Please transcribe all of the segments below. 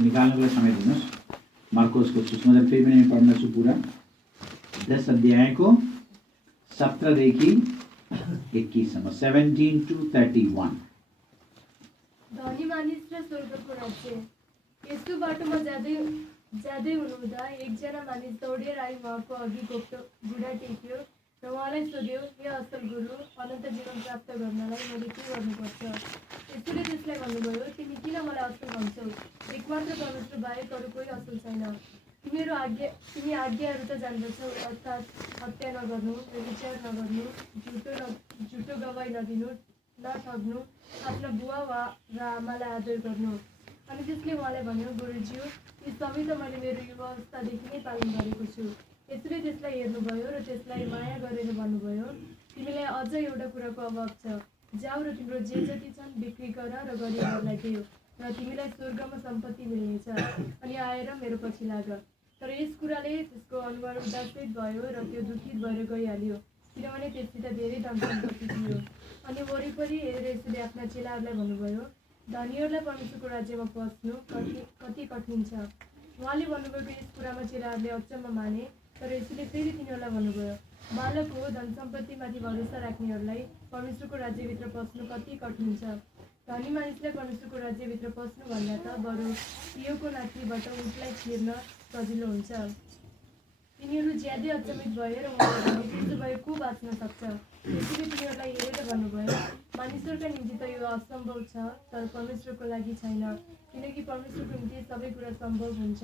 निकाल्नुको लागि समय दिनुहोस्। मार्कोसको सुसमाचार फेरि पनि पढ्नेछु पुरा 10 अध्यायको 17 देखि 21 सम्म 17 to 31। धनी मानिस र स्वर्गको राज्य। यस्तो बाटोमा जाँदै हुनुहुँदा एकजना मानिस दौडेर आई उहाँको अघि घुँडा टेक्यो र उहाँलाई सोध्यो, हे असल गुरु, अनन्त जीवन प्राप्त गर्नलाई मैले के गर्नुपर्छ? यसोले त्यसलाई भन्नुभयो, तिमी किन मलाई असल भन्छौ? एकमात्र परमेश्वर बाहेक अरू कोही असल छैन। तिमी आज्ञाहरू त जान्दछौ, अर्थात् हत्या नगर्नु, व्यभिचार नगर्नु, झुटो गवाई नदिनु, नठग्नु, आफ्ना बुवा र आमालाई आदर गर्नु। अनि त्यसले उहाँलाई भन्यो, गुरुज्यू, यी सबै त मैले मेरो युवा अवस्थादेखि नै पालन गरेको छु। यसले त्यसलाई हेर्नुभयो र त्यसलाई माया गरेर भन्नुभयो, तिमीलाई अझ एउटा कुराको अभाव छ। जाऊ र तिम्रो जे जति छन् बिक्री गर र गरिबहरूलाई दियो र तिमीलाई स्वर्गमा सम्पत्ति मिल्नेछ। अनि आएर मेरो पछि लाग। तर यस कुराले त्यसको अनुहार उदासित भयो र त्यो दुखित भएर गइहाल्यो, किनभने त्यससित धेरै धन सम्पत्ति थियो। अनि वरिपरि हेरेर यसले आफ्ना चेलाहरूलाई भन्नुभयो, धनीहरूलाई परमेश्वरको राज्यमा पस्नु कति कठिन छ। उहाँले भन्नुभएको यस कुरामा चेलाहरूले अचम्म माने। तर यसले फेरि तिनीहरूलाई भन्नुभयो, बालक हो, धन सम्पत्तिमाथि भरोसा राख्नेहरूलाई परमेश्वरको राज्यभित्र पस्नु कति कठिन छ। धनी मानिसलाई परमेश्वरको राज्यभित्र पस्नु भन्दा त बरु सियोको नाथीबाट उठलाई छिर्न सजिलो हुन्छ। तिनीहरू ज्यादै अचम्मित भए र उहाँले भने, त्यसो भए को बाँच्न सक्छ? यसले तिनीहरूलाई हेरेर भन्नुभयो, मानिसहरूका निम्ति त यो असम्भव छ, तर परमेश्वरको लागि छैन, किनकि परमेश्वरको निम्ति सबै कुरा सम्भव हुन्छ।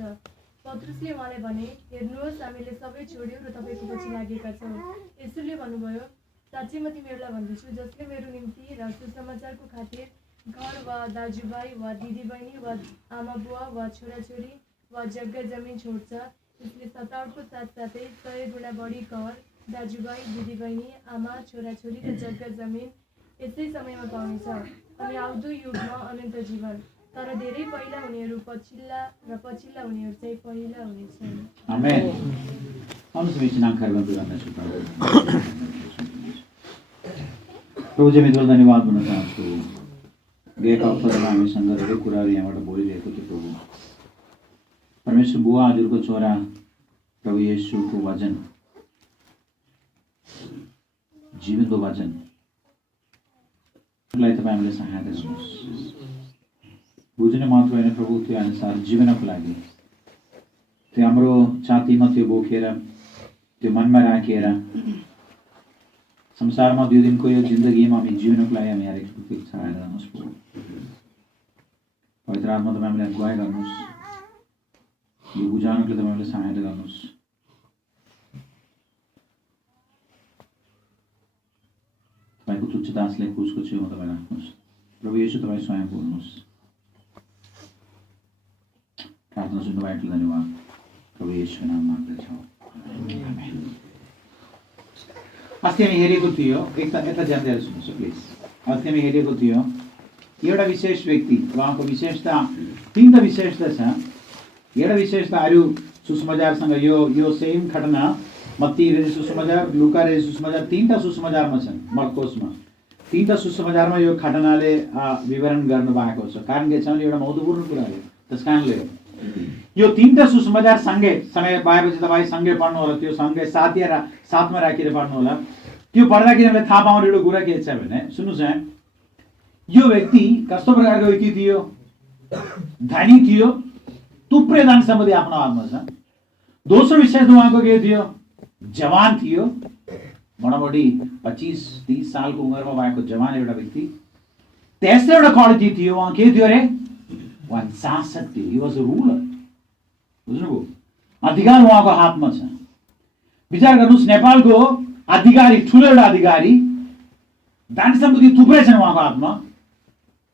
पत्रुसले उहाँलाई भने, हेर्नुहोस्, हामीले सबै छोड्यौँ र तपाईँको पछि लागेका छौँ। यसोले भन्नुभयो, साँच्चै म तिमीहरूलाई भन्दछु, जसले मेरो निम्ति र सुसमाचारको खातिर घर वा दाजुभाइ वा दिदीबहिनी वा आमा बुवा वा छोराछोरी वा जग्गा जमिन छोड्छ, त्यसले सतावटको साथसाथै 100 गुणा बढी घर, दाजुभाइ, दिदीबहिनी, आमा, छोराछोरी र जग्गा जमिन यसै समयमा पाउनेछ। अनि आउँदो युगमा अनन्त जीवन। तर धेरै पहिला हुनेहरू पछिल्ला र पछिल्ला हुनेहरू चाहिँ पहिला हुनेछन्। आमेन। आउनुहोस् हामी नामखर गर्दै गर्नेछु। प्रभुजी, म धन्यवाद भन्न चाहन्छु। गएको हप्तामा हामीसँग धेरै कुराहरू यहाँबाट बोलिरहेको थियो प्रभु। परमेश्वर बुवा हजुरको छोरा प्रभु येशूको वचन, जीवनको वचनलाई तपाईँ हामीले सहायता गर्नुहोस्। बुझ्ने मात्र होइन प्रभु, त्यो अनुसार जीवनको लागि त्यो हाम्रो छातीमा त्यो बोकेर त्यो मनमा राखेर संसारमा 2 दिनको यो जिन्दगीमा हामी जीवनको लागि हामी हरेक सहायता गर्नुहोस् प्रभु। पवित्र आत्मा तपाईँ हामीलाई अगुवाई गर्नुहोस्, यो बुझाउनको लागि तपाईँ हामीलाई सहायता गर्नुहोस्। तपाईँको तुच्छ दासलाई क्रुसको छेउमा तपाईँ राख्नुहोस् प्रभु येशू, तपाईँ स्वयं बोल्नुहोस्। प्रार्थना सुन्नु भएको धन्यवाद प्रभु येशूको नाममा माग्दछौँ। अस्ति हामी हेरेको थियो, यता जाँदै सुन्नुहोस् प्लिज। अस्ति हामी हेरेको थियो एउटा विशेष व्यक्ति, उहाँको विशेषता 3 विशेषता छ। एउटा विशेषताहरू सुसमाचारसँग यो सेम घटना मत्ती रे सुसमाचार, लुका रे सुसमाचार, 3 सुसमाचारमा छन्। मर्कोसमा 3 सुसमाचारमा यो घटनाले विवरण गर्नु भएको छ। कारण के छ भने एउटा महत्त्वपूर्ण कुरा हो। त्यस कारणले यो 3 सुसमाचार सँगै समय पाएपछि तपाईँ सँगै पढ्नु होला, त्यो सँगै साथमा राखेर पढ्नु होला। त्यो पढ्दाखेरि हामीलाई थाहा पाउने एउटा कुरा के छ भने, सुन्नुहोस् है, यो व्यक्ति कस्तो प्रकारको व्यक्ति थियो? धनी थियो, थुप्रै धन सम्पत्ति आफ्नो हातमा छ। दोस्रो विशेषता उहाँको के थियो? जवान थियो, मोटामोटी 25-30 सालको उमेरमा भएको जवान एउटा व्यक्ति। तेस्रो एउटा क्वालिटी थियो, उहाँ के थियो अरे? उहाँ शासक थियो। He was a ruler. बुझ्नुभयो? अधिकार उहाँको हातमा छ। विचार गर्नुहोस्, नेपालको अधिकारी, ठुलो एउटा अधिकारी, धन सम्पत्ति थुप्रै छन् उहाँको हातमा,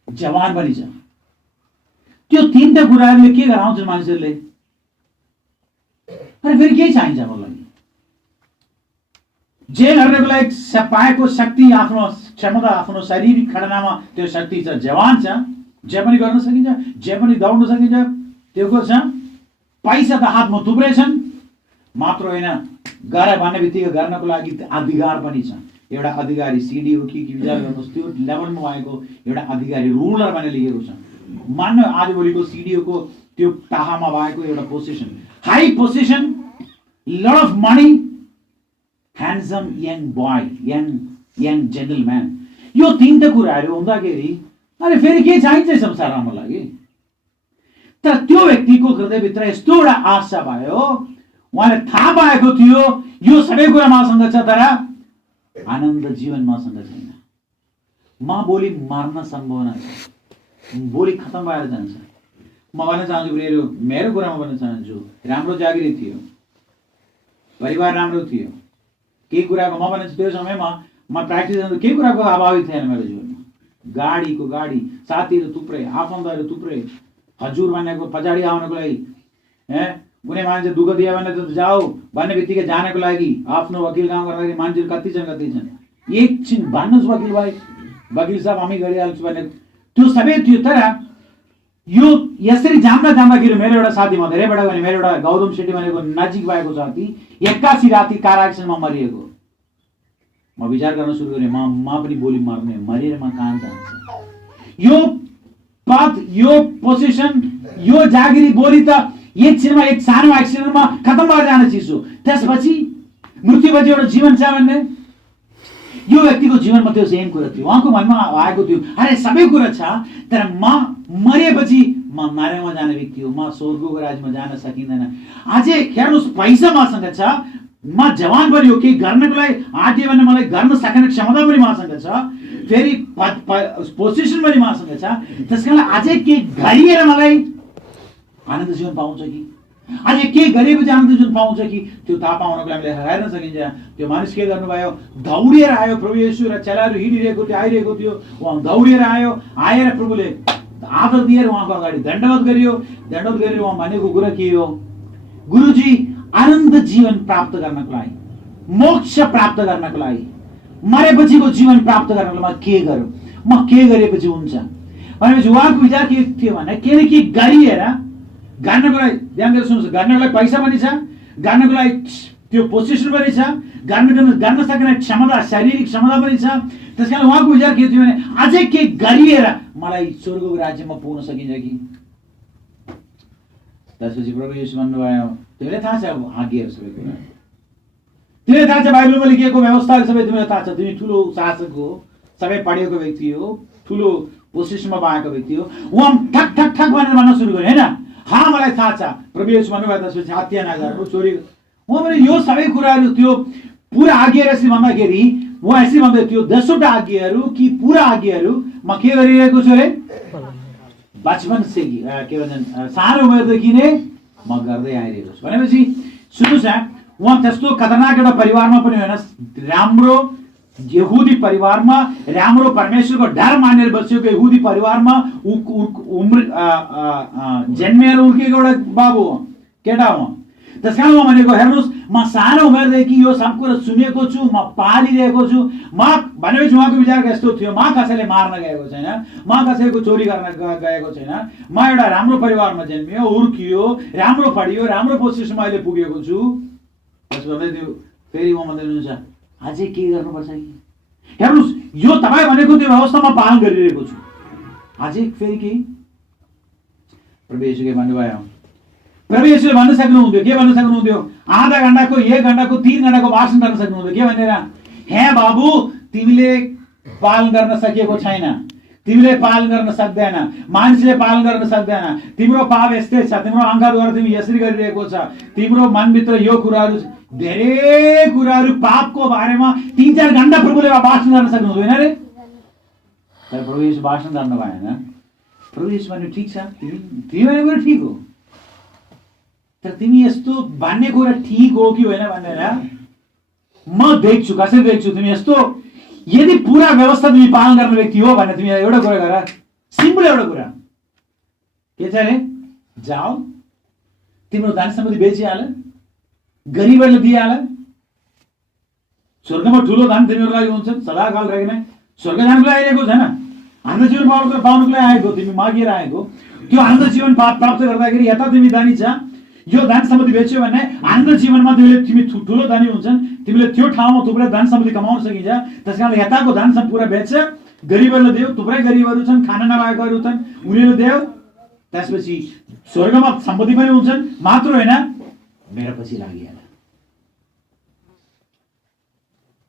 जवान पनि छ। त्यो 3 कुराहरूले के गराउँछन् मानिसहरूले? अरे फेरि के चाहिन्छ मलाई? जे गर्नको लागि पाएको शक्ति, आफ्नो क्षमता, आफ्नो शारीरिक घटनामा त्यो शक्ति छ, जवान छ, जे पनि गर्न सकिन्छ, जे पनि दौड्न सकिन्छ, त्यो को छ? पैसा त हातमा थुप्रै छन्, मात्र होइन, गर भन्ने बित्तिकै गर्नको लागि अधिकार पनि छ। एउटा अधिकारी, सिडी हो कि विचार गर्नुहोस्, त्यो लेभलमा भएको एउटा अधिकारी, रुलर भनेर लेखेको छ। मान्नु आजभोलिको सिडिओको त्यो टाहामा भएको एउटा position, high position, lot of money, handsome young boy, young gentleman, यो तीनटा कुराहरू हुँदाखेरि अरे फेरि के चाहिन्छ संसारमा लागि? तर त्यो व्यक्तिको हृदयभित्र यस्तो एउटा आशा भयो, उहाँले थाहा पाएको थियो यो सबै कुरा मसँग छ तर आनन्द जीवन मसँग छैन। म भोलि मर्न सम्भावना छ, भोलि खत्म भएर जान्छ। म भन्न चाहन्छु मेरो कुरामा भन्न चाहन्छु, राम्रो जागिरी थियो, परिवार राम्रो थियो, केही कुराको म भन्न त्यो समयमा म प्र्याक्टिस गर्दा केही कुराको अभाव थिएन मेरो जीवनमा। गाडीको गाडी, साथीहरू थुप्रै, आफन्तहरू थुप्रै, हजुर भनेको पछाडि आउनको लागि, कुनै मान्छे दुःख दियो भने त जाऊ भन्ने बित्तिकै जानको लागि आफ्नो वकिल काम गर्दाखेरि मान्छेहरू कति छन्। एकछिन भन्नुहोस् वकिल भाइ, वकिल साहब हामी गरिहाल्छु भने त्यो सबै थियो। तर यो यसरी जाँदाखेरि मेरो एउटा साथी, म धेरैबाट भने मेरो एउटा गौतम शेट्टी भनेको नजिक भएको साथी 81 राति कार एक्सिडेन्टमा मरिएको। म विचार गर्न सुरु गरेँ, म पनि भोलि मर्ने, मरेर म कहाँ जान्छ? यो पद, यो पोजिसन, यो जागिरी भोलि त एकछिनमा एक सानो एक्सिडेन्टमा खत्म भएर जाने चिज हो। त्यसपछि मृत्युपछि एउटा जीवन छ भन्ने यो व्यक्तिको जीवनमा त्यो सेम कुरा थियो। उहाँको मनमा आएको थियो अरे सबै कुरा छ तर म मरेपछि म नरकमा जाने व्यक्ति हो, म स्वर्गको राज्यमा जान सकिँदैन। अझै हेर्नुहोस्, पैसा मसँग छ, म जवान पनि हो, केही गर्नको लागि आँट्यो भने मलाई गर्न सक्ने क्षमता पनि मसँग छ, फेरि पोजिसन पनि मसँग छ। त्यसकारण अझै केही गरिएर मलाई आनन्द जीवन पाउँछ कि, अझै के गरेपछि आनन्द जीवन पाउँछ कि, त्यो थाहा पाउनको लागि हामीले हेर्न सकिन्छ। त्यो मानिस के गर्नुभयो, दौडिएर आयो प्रभु येशू, र चेलाहरू हिँडिरहेको थियो, आइरहेको थियो, उहाँ दौडिएर आयो, आएर प्रभुले आदर दिएर उहाँको अगाडि दण्डवत गरियो। दण्डवत गरेर उहाँ भनेको कुरा के हो, गुरुजी आनन्द जीवन प्राप्त गर्नको लागि, मोक्ष प्राप्त गर्नको लागि, मरेपछिको जीवन प्राप्त गर्नको लागि म के गरौँ, म के गरेपछि हुन्छ भनेपछि उहाँको विचार के थियो भने के न के गरिएर गर्नको लागि, ध्यान दिएर सुन्नुहोस्, गर्नको लागि पैसा पनि छ, गर्नको लागि त्यो पोजिसन पनि छ, गर्न सक्ने क्षमता, शारीरिक क्षमता पनि छ। त्यसकारण उहाँको विचार के थियो भने अझै के गरिएर मलाई स्वर्गको राज्यमा पुग्न सकिन्छ कि। त्यसपछि प्रभु येशू भन्नुभयो, तिमीलाई थाहा छ आज्ञाहरू सबै कुरा, तिमीलाई थाहा छ बाइबलमा लेखिएको व्यवस्थाहरू सबै तिमीलाई थाहा छ, तिमी ठुलो शासक हो, सबै पढेको व्यक्ति हो, ठुलो पोजिसनमा भएको व्यक्ति हो। उहाँ ठक ठक ठक भनेर भन्न सुरु गर्यो, होइन हाँ मलाई थाहा छ। प्रभु येशू भन्नुभयो त्यसपछि हत्या नगर्नु, चोरी, उहाँ भने यो सबै कुराहरू त्यो पुरा आज्ञा यसरी भन्दाखेरि उहाँ यसरी भन्दै थियो 10वटा आज्ञाहरू कि पुरा आज्ञाहरू म के गरिरहेको छु अरे बचपन से के भन्छन् सानो उमेरदेखि नै म गर्दै आइरहेको छु भनेपछि सुन्नुहोस् उहाँ त्यस्तो खतरनाक एउटा परिवारमा पनि होइन, राम्रो यहुदी परिवारमा, राम्रो परमेश्वरको डर मानेर बसेको यहुदी परिवारमा जन्मेर हुर्केको एउटा बाबु हो, केटा हो। त्यसकारण उहाँ भनेको हेर्नुहोस्, म सानो उमेरदेखि यो सब कुरा सुनेको छु, म पालिरहेको छु। म भनेपछि उहाँको विचार यस्तो थियो, म कसैले मार्न गएको छैन, म कसैको चोरी गर्न गएको छैन, म एउटा राम्रो परिवारमा जन्मियो, हुर्कियो, राम्रो पढियो, राम्रो पोजिसनमा अहिले पुगेको छु। त्यसो भन्दै थियो। फेरि उहाँ भन्दै हुनुहुन्छ अझै के गर्नुपर्छ कि, हेर्नुहोस् यो तपाईँ भनेको त्यो व्यवस्थामा पालन गरिरहेको छु, अझै फेरि के प्रभु येशूले भन्नुभयो। प्रभु येशूले भन्न सक्नुहुन्थ्यो, के भन्न सक्नुहुन्थ्यो, आधा घण्टाको 1 घण्टाको 3 घण्टाको भाषण गर्न सक्नुहुन्थ्यो, के भनेर, हे बाबु तिमीले पालन गर्न सकेको छैन, तिमीले पालन गर्न सक्दैन, मान्छेले पालन गर्न सक्दैन, तिम्रो पाप यस्तै छ, तिम्रो अहंकारद्वारा तिमी यसरी गरिरहेको छ, तिम्रो मनभित्र यो कुराहरू, धेरै कुराहरू पापको बारेमा 3-4 घण्टा प्रभुले भाषण गर्न सक्नुहुँदैन रे। तर प्रभु येशू भाषण गर्न भएन। प्रभु येशू भन्नु ठिक छ, तिमी भनेको कुरा ठिक हो, तर तिमी यस्तो भन्ने कुरा ठिक हो कि होइन भनेर म देख्छु, कसरी देख्छु, तिमी यस्तो यदि पुरा व्यवस्था तिमी पालन गर्ने व्यक्ति हो भने तिमी एउटा कुरा गर, सिम्पल एउटा कुरा के छ अरे, जाऊ तिम्रो धन सम्पत्ति बेचिहाल, गरिबहरूले दिइहाल, स्वर्गमा ठुलो धन तिमीहरूको लागि हुन्छ, सदाकाल रहेन, स्वर्ग जानको लागि आएको छैन, आनन्द जीवन पाउनुको लागि आएको, तिमी मागेर आएको। त्यो आनन्द जीवन प्राप्त गर्दाखेरि यता तिमी धनी छ, यो धन सम्पत्ति बेच्यो भने आनन्द जीवनमा तिमी ठुलो धनी हुन्छन्, तिमीले त्यो ठाउँमा थुप्रै धन सम्पत्ति कमाउन सकिन्छ। त्यसकारण यताको धन सम्पत्ति पुरा बेच, गरिबहरूलाई देऊ, थुप्रै गरिबहरू छन्, खाना नभएकोहरू छन्, उनीहरू देऊ। त्यसपछि स्वर्गमा सम्पत्ति पनि हुन्छन्, मात्र होइन मेरो पछि लागिहाल।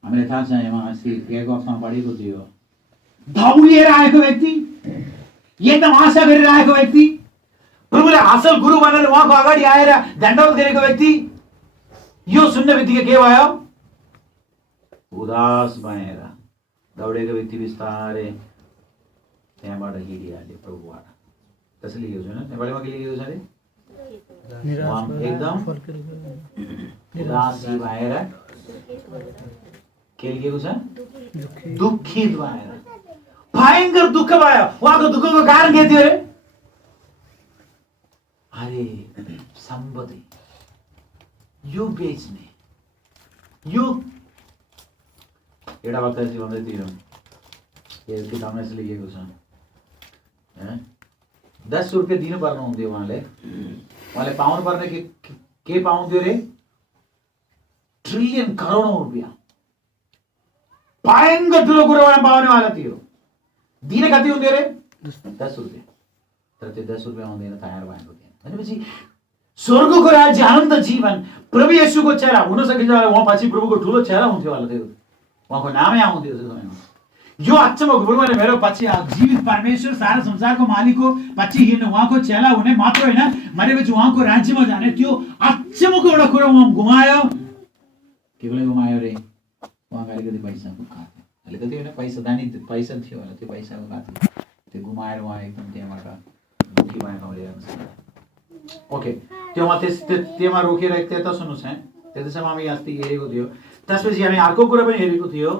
हामीले थाहा छ, यहाँ अस्ति एक हप्तामा पढेको थियो, दौडिएर आएको व्यक्ति, एकदम आशा गरेर आएको व्यक्ति, प्रभुले असल गुरु भनेर उहाँको अगाडि आएर दण्डवत गरेको व्यक्ति, यो सुन्ने बित्तिकै के भयो? उदास भएर दौडेको व्यक्ति बिस्तारै त्यहाँबाट हिँडिहाल्यो प्रभुबाट। त्यसले लेखेको छैन, नेपालीमा के लेखेको छ अरे? एकदम उदासी भएर के लेखेको छ? दुखित भएर, भयङ्कर दुःख भयो। उहाँको दुःखको कारण के थियो अरे? अरे सम्पत्ति यो बेच्ने, यो एउटा वक्ता चाहिँ भन्दै थियो, यो किताबमा यसले लेखेको छ, 10 रुपियाँ दिनुपर्ने हुन्थ्यो उहाँले पाउनु पर्ने के पाउँथ्यो अरे? ट्रिलियन करोडौं रुपियाँ, भयङ्कर ठुलो कुरो पाउनेवाला थियो। दिने कति हुन्थ्यो अरे? 10 रुपियाँ। तर त्यो 10 रुपियाँ आउँदैन, तयार भएको थिएन। भनेपछि स्वर्गको राज्य, अनन्त जीवन, प्रभु येशूको चेला हुन सकिन्छ होला, उहाँ पछि प्रभुको ठुलो चेला हुन्थ्यो होला, त्यो उहाँको नामै आउँथ्यो त्यो समयमा। यो अचम्मको प्रभुले मेरो पछि जीवित परमेश्वर, सारा संसारको मालिकको पछि हिँड्ने, उहाँको चेला हुने मात्र होइन, भनेपछि उहाँको राज्यमा जाने, त्यो अचम्मको एउटा कुरा उहाँ गुमायो। के को लागि गुमायो रे? उहाँको अलिकति पैसाको खाथ्यो, अलिकति होइन, पैसा दानी पैसा थियो होला, त्यो पैसाको खाथ्यो, त्यो गुमाएर उहाँ एकदम त्यहाँबाट दुःखी भएको हेर्नु। ओके, त्योमा त्यसमा रोकेर त्यता सुन्नुहोस् है, त्यतिसम्म हामी अस्ति हेरेको थियो। त्यसपछि हामी अर्को कुरा पनि हेरेको थियो,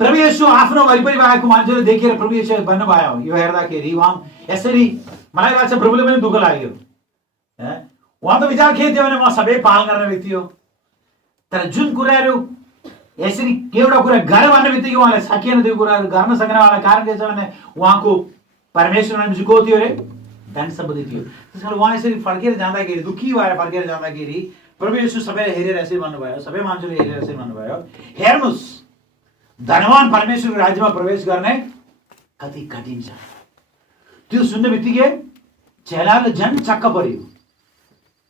प्रभु येशू आफ्नो वरिपरि भएको मान्छेले देखेर प्रभु येशू भन्नुभयो, यो हेर्दाखेरि उहाँ यसरी, मलाई लाग्छ प्रभुले पनि दुःख लाग्यो। उहाँ त विचार के थियो भने म सबै पालन गर्ने व्यक्ति हो, तर जुन कुराहरू यसरी एउटा कुरा गर भन्ने बित्तिकै उहाँलाई सकिएन, त्यो कुराहरू गर्न सक्नेवाला कारण के छ भने उहाँको परमेश्वरमा को थियो अरे? धन सम्पत्ति थियो। त्यसकारण उहाँ यसरी फर्केर जाँदाखेरि, दुःखी भएर फर्केर जाँदाखेरि प्रभु येशू सबैलाई हेरेर यसरी भन्नुभयो, सबै मान्छेले हेरेर यसरी भन्नुभयो, हेर्नुहोस् धनवान परमेश्वरको राज्यमा प्रवेश गर्ने कति कठिन छ। त्यो सुन्ने बित्तिकै चेलाले झन् चक्क पर्यो।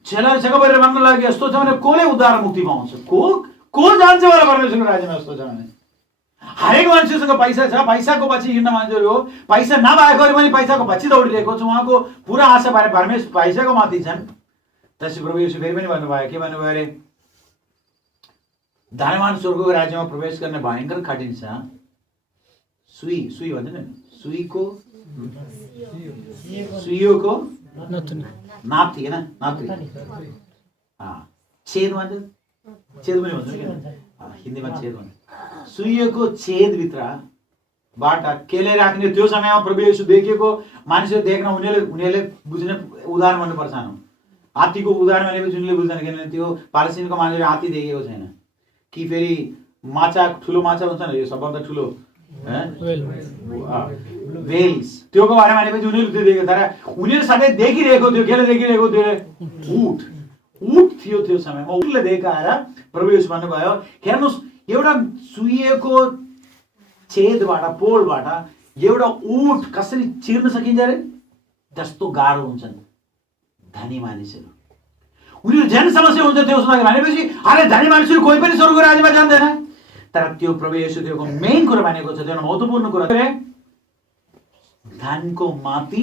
चेलाले चक्क परेर भन्न लाग्यो, यस्तो छ भने कसले उद्धार मुक्ति पाउँछ? को जान्छ होला परमेश्वरको राज्यमा? यस्तो छ भने हरेक मान्छेसँग पैसा छ, पैसाको पछि हिँड्ने मान्छेहरू हो, पैसा नभएकोहरू पनि पैसाको पछि दौडिरहेको छ, उहाँको पुरा आशा भएर परमेश्वर पैसाको माथि छन्। त्यसपछि प्रभु येशू फेरि पनि भन्नुभयो, के भन्नुभयो अरे? धनवान स्वर्गको राज्यमा प्रवेश गर्ने भयङ्कर कठिन छ। सुई भन्दैन, सुईको नाप्ती होइन, नाप्ती छेद भन्छ, छेद पनि भन्छ हिन्दीमा, छेद भन्छ। सुईको छेदभित्रबाट केले राख्ने, त्यो समयमा प्रभु येशू देखेको मानिसहरू देख्न उनीहरूले बुझ्ने उदाहरण भन्नुपर्छ। हात्तीको उदाहरण भनेपछि उनीहरूले बुझ्दैन, किनभने त्यो पालेस्टिनको मानिसहरूले हात्ती देखेको छैन। कि फेरि माछा, ठुलो माछा हुन्छ नि, यो सबभन्दा ठुलो वेल्स, त्योको बारेमा भनेपछि उनीहरूले त्यो देखेको, तर उनीहरू सधैँ देखिरहेको थियो। केले देखिरहेको थियो? ऊँट थियो त्यो समयमा। ऊँटले देखाएर प्रभु येशू भन्नुभयो, हेर्नुहोस् एउटा सुइएको छेदबाट, पोलबाट एउटा ऊँट कसरी चिर्न सकिन्छ अरे? त्यस्तो गाह्रो हुन्छन् धनी मानिसहरू, उनीहरू झन् समस्या हुन्छ त्यो भनेपछि। अरे धनी मानिसहरू कोही पनि स्वर्गको राज्यमा जान्दैन, तर त्यो प्रभु येशू त्यो मेन कुरा भनेको छ, त्यो महत्त्वपूर्ण कुरा, धनको माथि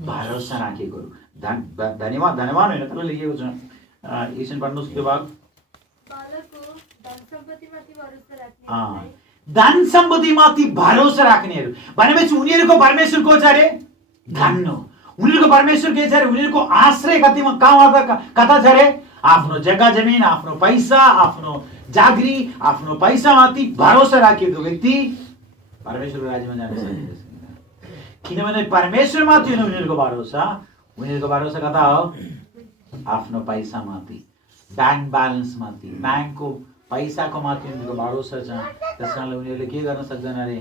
भरोसा राखेको। धनवान होइन, तर लेखेको छ, एकछिन पढ्नुहोस् त्यो भाग। धन सम्पत्तिमाथि भरोसा राख्नेहरू भनेपछि उनीहरूको परमेश्वर को छ अरे? धन हो। उनीहरूको परमेश्वर के छ अरे? उनीहरूको आश्रय कता छ अरे? आफ्नो जग्गा जमिन, आफ्नो पैसा, आफ्नो जागिरी, आफ्नो पैसामाथि भरोसा राखेको व्यक्ति परमेश्वरको राज्यमा जान सक्दैन। किनभने परमेश्वरमाथि उनीहरूको भरोसा कता हो? आफ्नो पैसामाथि, ब्याङ्क ब्यालेन्समाथि, ब्याङ्कको पैसाको माथि उनीहरूको भरोसा छ। त्यस कारणले उनीहरूले के गर्न सक्दैन अरे?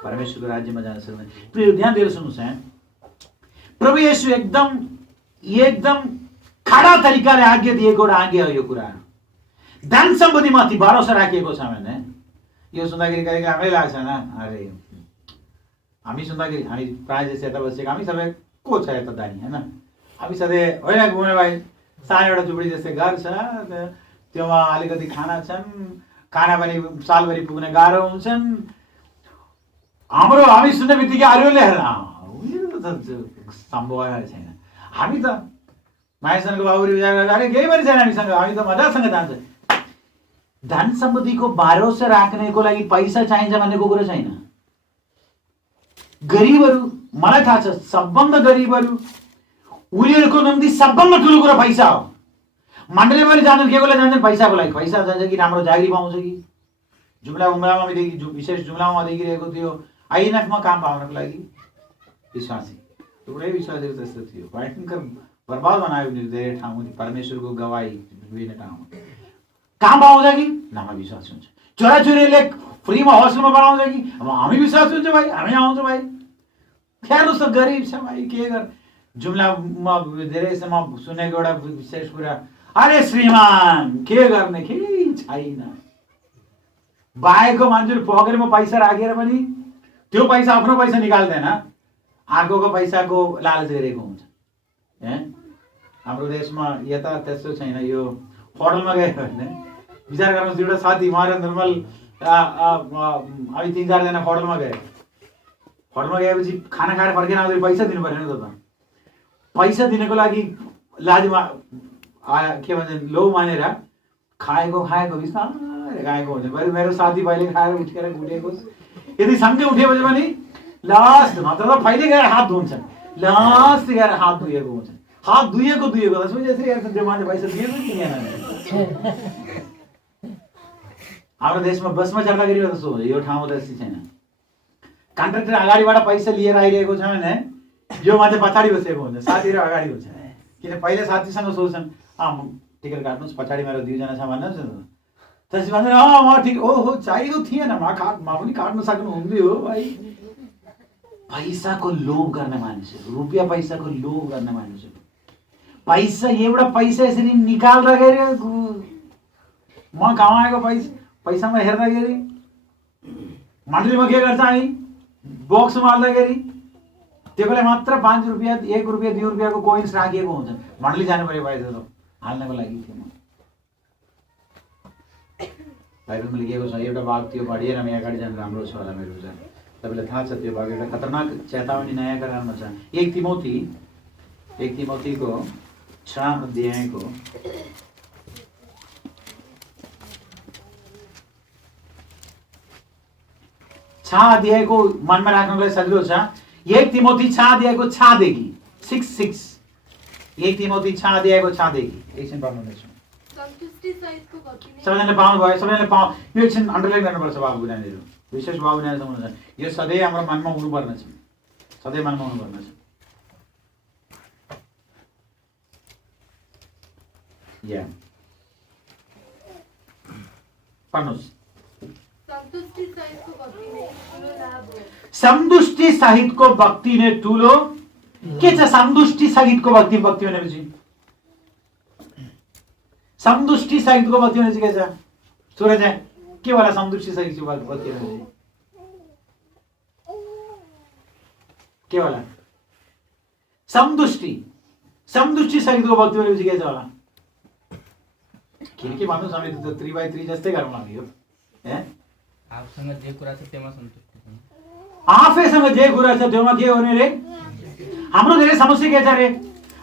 परमेश्वरको राज्यमा जान सक्दैन। प्रिय ध्यान दिएर सुन्नुहोस् है, प्रभु येशू एकदम खडा तरिकाले आज्ञा दिएको एउटा आज्ञा हो यो कुराहरू। धन सम्पत्तिमाथि भरोसा राखिएको छ भने यो सुन्दाखेरि कहिले आफै लाग्छ न, अरे हामी सुन्दाखेरि हामी प्रायः जस्तो यता बसेको हामी सबै को छ यता दानी होइन, हामी सधैँ होइन घुम्ने भाइ सानो एउटा झुपडी जस्तै घर छ, त्योमा अलिकति खाना छन्, खाना पनि सालभरि पुग्ने गाह्रो हुन्छन्। हामी सुन्ने बित्तिकै अरूले सम्भव छैन। हामी त माइसनको बाबुरी विचार गरेर केही पनि छैन हामीसँग, हामी त मजासँग जान्छ। धन सम्पत्तिको भरोसा राख्नेको लागि पैसा चाहिन्छ भन्नेको कुरो छैन। गरिबहरू, मलाई थाहा छ सबभन्दा गरिबहरू उनीहरूको निम्ति सबभन्दा ठुलो कुरा पैसा हो। मण्डली पनि जान्छन् के को लागि जान्छन्? पैसाको लागि। पैसा जान्छ कि राम्रो जागिरी पाउँछ कि जुम्ला उम्रामा विशेष जुम्लामा देखिरहेको थियो आइएनएफमा काम पाउनको लागि विश्वासी थुप्रै विश्वासीहरू त्यस्तो थियो। भयङ्कर बर्बाद बनायो उनीहरू धेरै ठाउँमा, परमेश्वरको गवाई विभिन्न ठाउँमा। काम पाउँछ कि नाममा विश्वास हुन्छ। छोराछोरीले फ्रीमा होस्टेलमा पढाउँछ कि अब हामी विश्वास हुन्छ भाइ, हामी आउँछ भाइ। हेर्नुहोस् त गरिब छ भाइ, के गर। जुम्लामा धेरैसम्म सुनेको एउटा विशेष कुरा, अरे श्रीमान के गर्ने, केही छैन। बाहेको मान्छेले पकेटमा पैसा राखेर पनि त्यो पैसा आफ्नो पैसा निकाल्दैन, अर्कोको पैसाको लालच गरेको हुन्छ। हाम्रो देशमा यता त्यस्तो छैन। यो होटलमा गयो भने विचार गर्नुहोस्, एउटा साथी उहाँले नर्मल हामी 3-4 जना होटलमा गयो। होटलमा गएपछि खाना खाएर फर्केर आउँदै पैसा दिनु पऱ्यो नि त। पैसा दिनको लागि लाजमा के भन्छ लो मानेर खाएको बिस्तारै खाएको हुन्छ। मेरो साथी पहिले खाएर उठेर उठेको, यदि सँगै उठेपछि पनि लास्ट नत्र त पहिले गएर हात धुन्छन्, लास्ट गएर हात धुएको हुन्छ। हात धुएको त्यसपछि यसरी हेर्छ त्यो मान्छे पैसा दिएको कि दिएन। हाम्रो देशमा बसमा चढ्दाखेरि त्यस्तो हुन्छ, यो ठाउँमा त यस्तो छैन। कन्ट्र्याक्टर अगाडिबाट पैसा लिएर आइरहेको छ भने यो मान्छे पछाडि बसेको हुन्छ, साथीहरू अगाडि हुन्छ। किन पहिले साथीसँग सोध्छन् टिकट काट्नुहोस्, पछाडि मेरो 2 जना छ भन्नुहोस् न। त्यसपछि भन्छ म ठिक ओहो चाहिएको थिएन, म पनि काट्न सक्नुहुन्थ्यो भाइ। पैसाको लोभ गर्ने मानिसहरू, रुपियाँ पैसाको लोभ गर्ने मानिसहरू, पैसा एउटा पैसा यसरी निकाल्दाखेरि म कमाएको पैसामा हेर्दाखेरि मण्डलीमा के गर्छ हामी बक्समा हाल्दाखेरि त्यो बेला मात्र 5 रुपियाँ 1 रुपियाँ 2 रुपियाँको कोइन्स राखिएको हुन्छ। मण्डली जानु पऱ्यो पैसा त हाल्नको लागि थियो। बाइबलमा लेखेको छ एउटा भाग त्यो पढिएर हामी अगाडि जानु राम्रो छ होला मेरो विचार। तपाईँलाई थाहा छ त्यो भाग एउटा खतरनाक चेतावनी नयाँ करारमा छ। 1 तिमोथीको 6 अध्यायको 6 अध्यायको मनमा राख्नको लागि सजिलो छ। 1 तिमोथी 6 अध्यायको 6 देखि 6 1 तिमोथी 6 अध्यायको 6 देखि एकछिन पढ्नुहुनेछ। सबैजनाले पाउनुभयो, सबैजनाले यो एकछिन अन्डरलाइन गर्नुपर्छ बाबु नानीहरू, विशेष बाबु नानीहरू हुनुहुन्छ। यो सधैँ हाम्रो मनमा हुनुपर्ने छ, सधैँ मनमा हुनुपर्ने छ। पढ्नुहोस्। सन्तुष्टि सहितको भक्ति नै ठुलो के छ? सन्तुष्टि सहितको भक्ति भनेपछि सन्तुष्टि सहितको भक्ति भनेपछि के छ? सूरज के होला सन्तुष्टि सहितको भक्ति भनेपछि के होला? सन्तुष्टि सहितको भक्ति भनेपछि के छ होला? के भन्नुहोस्, हामी त 3x3 जस्तै गरौँ हामी। आफूसँग जे कुरा छ त्यसमा सन्तुष्टि हुनु, आफैसँग जे कुरा छ त्योमा के हुने रे? हाम्रो धेरै समस्या के छ रे?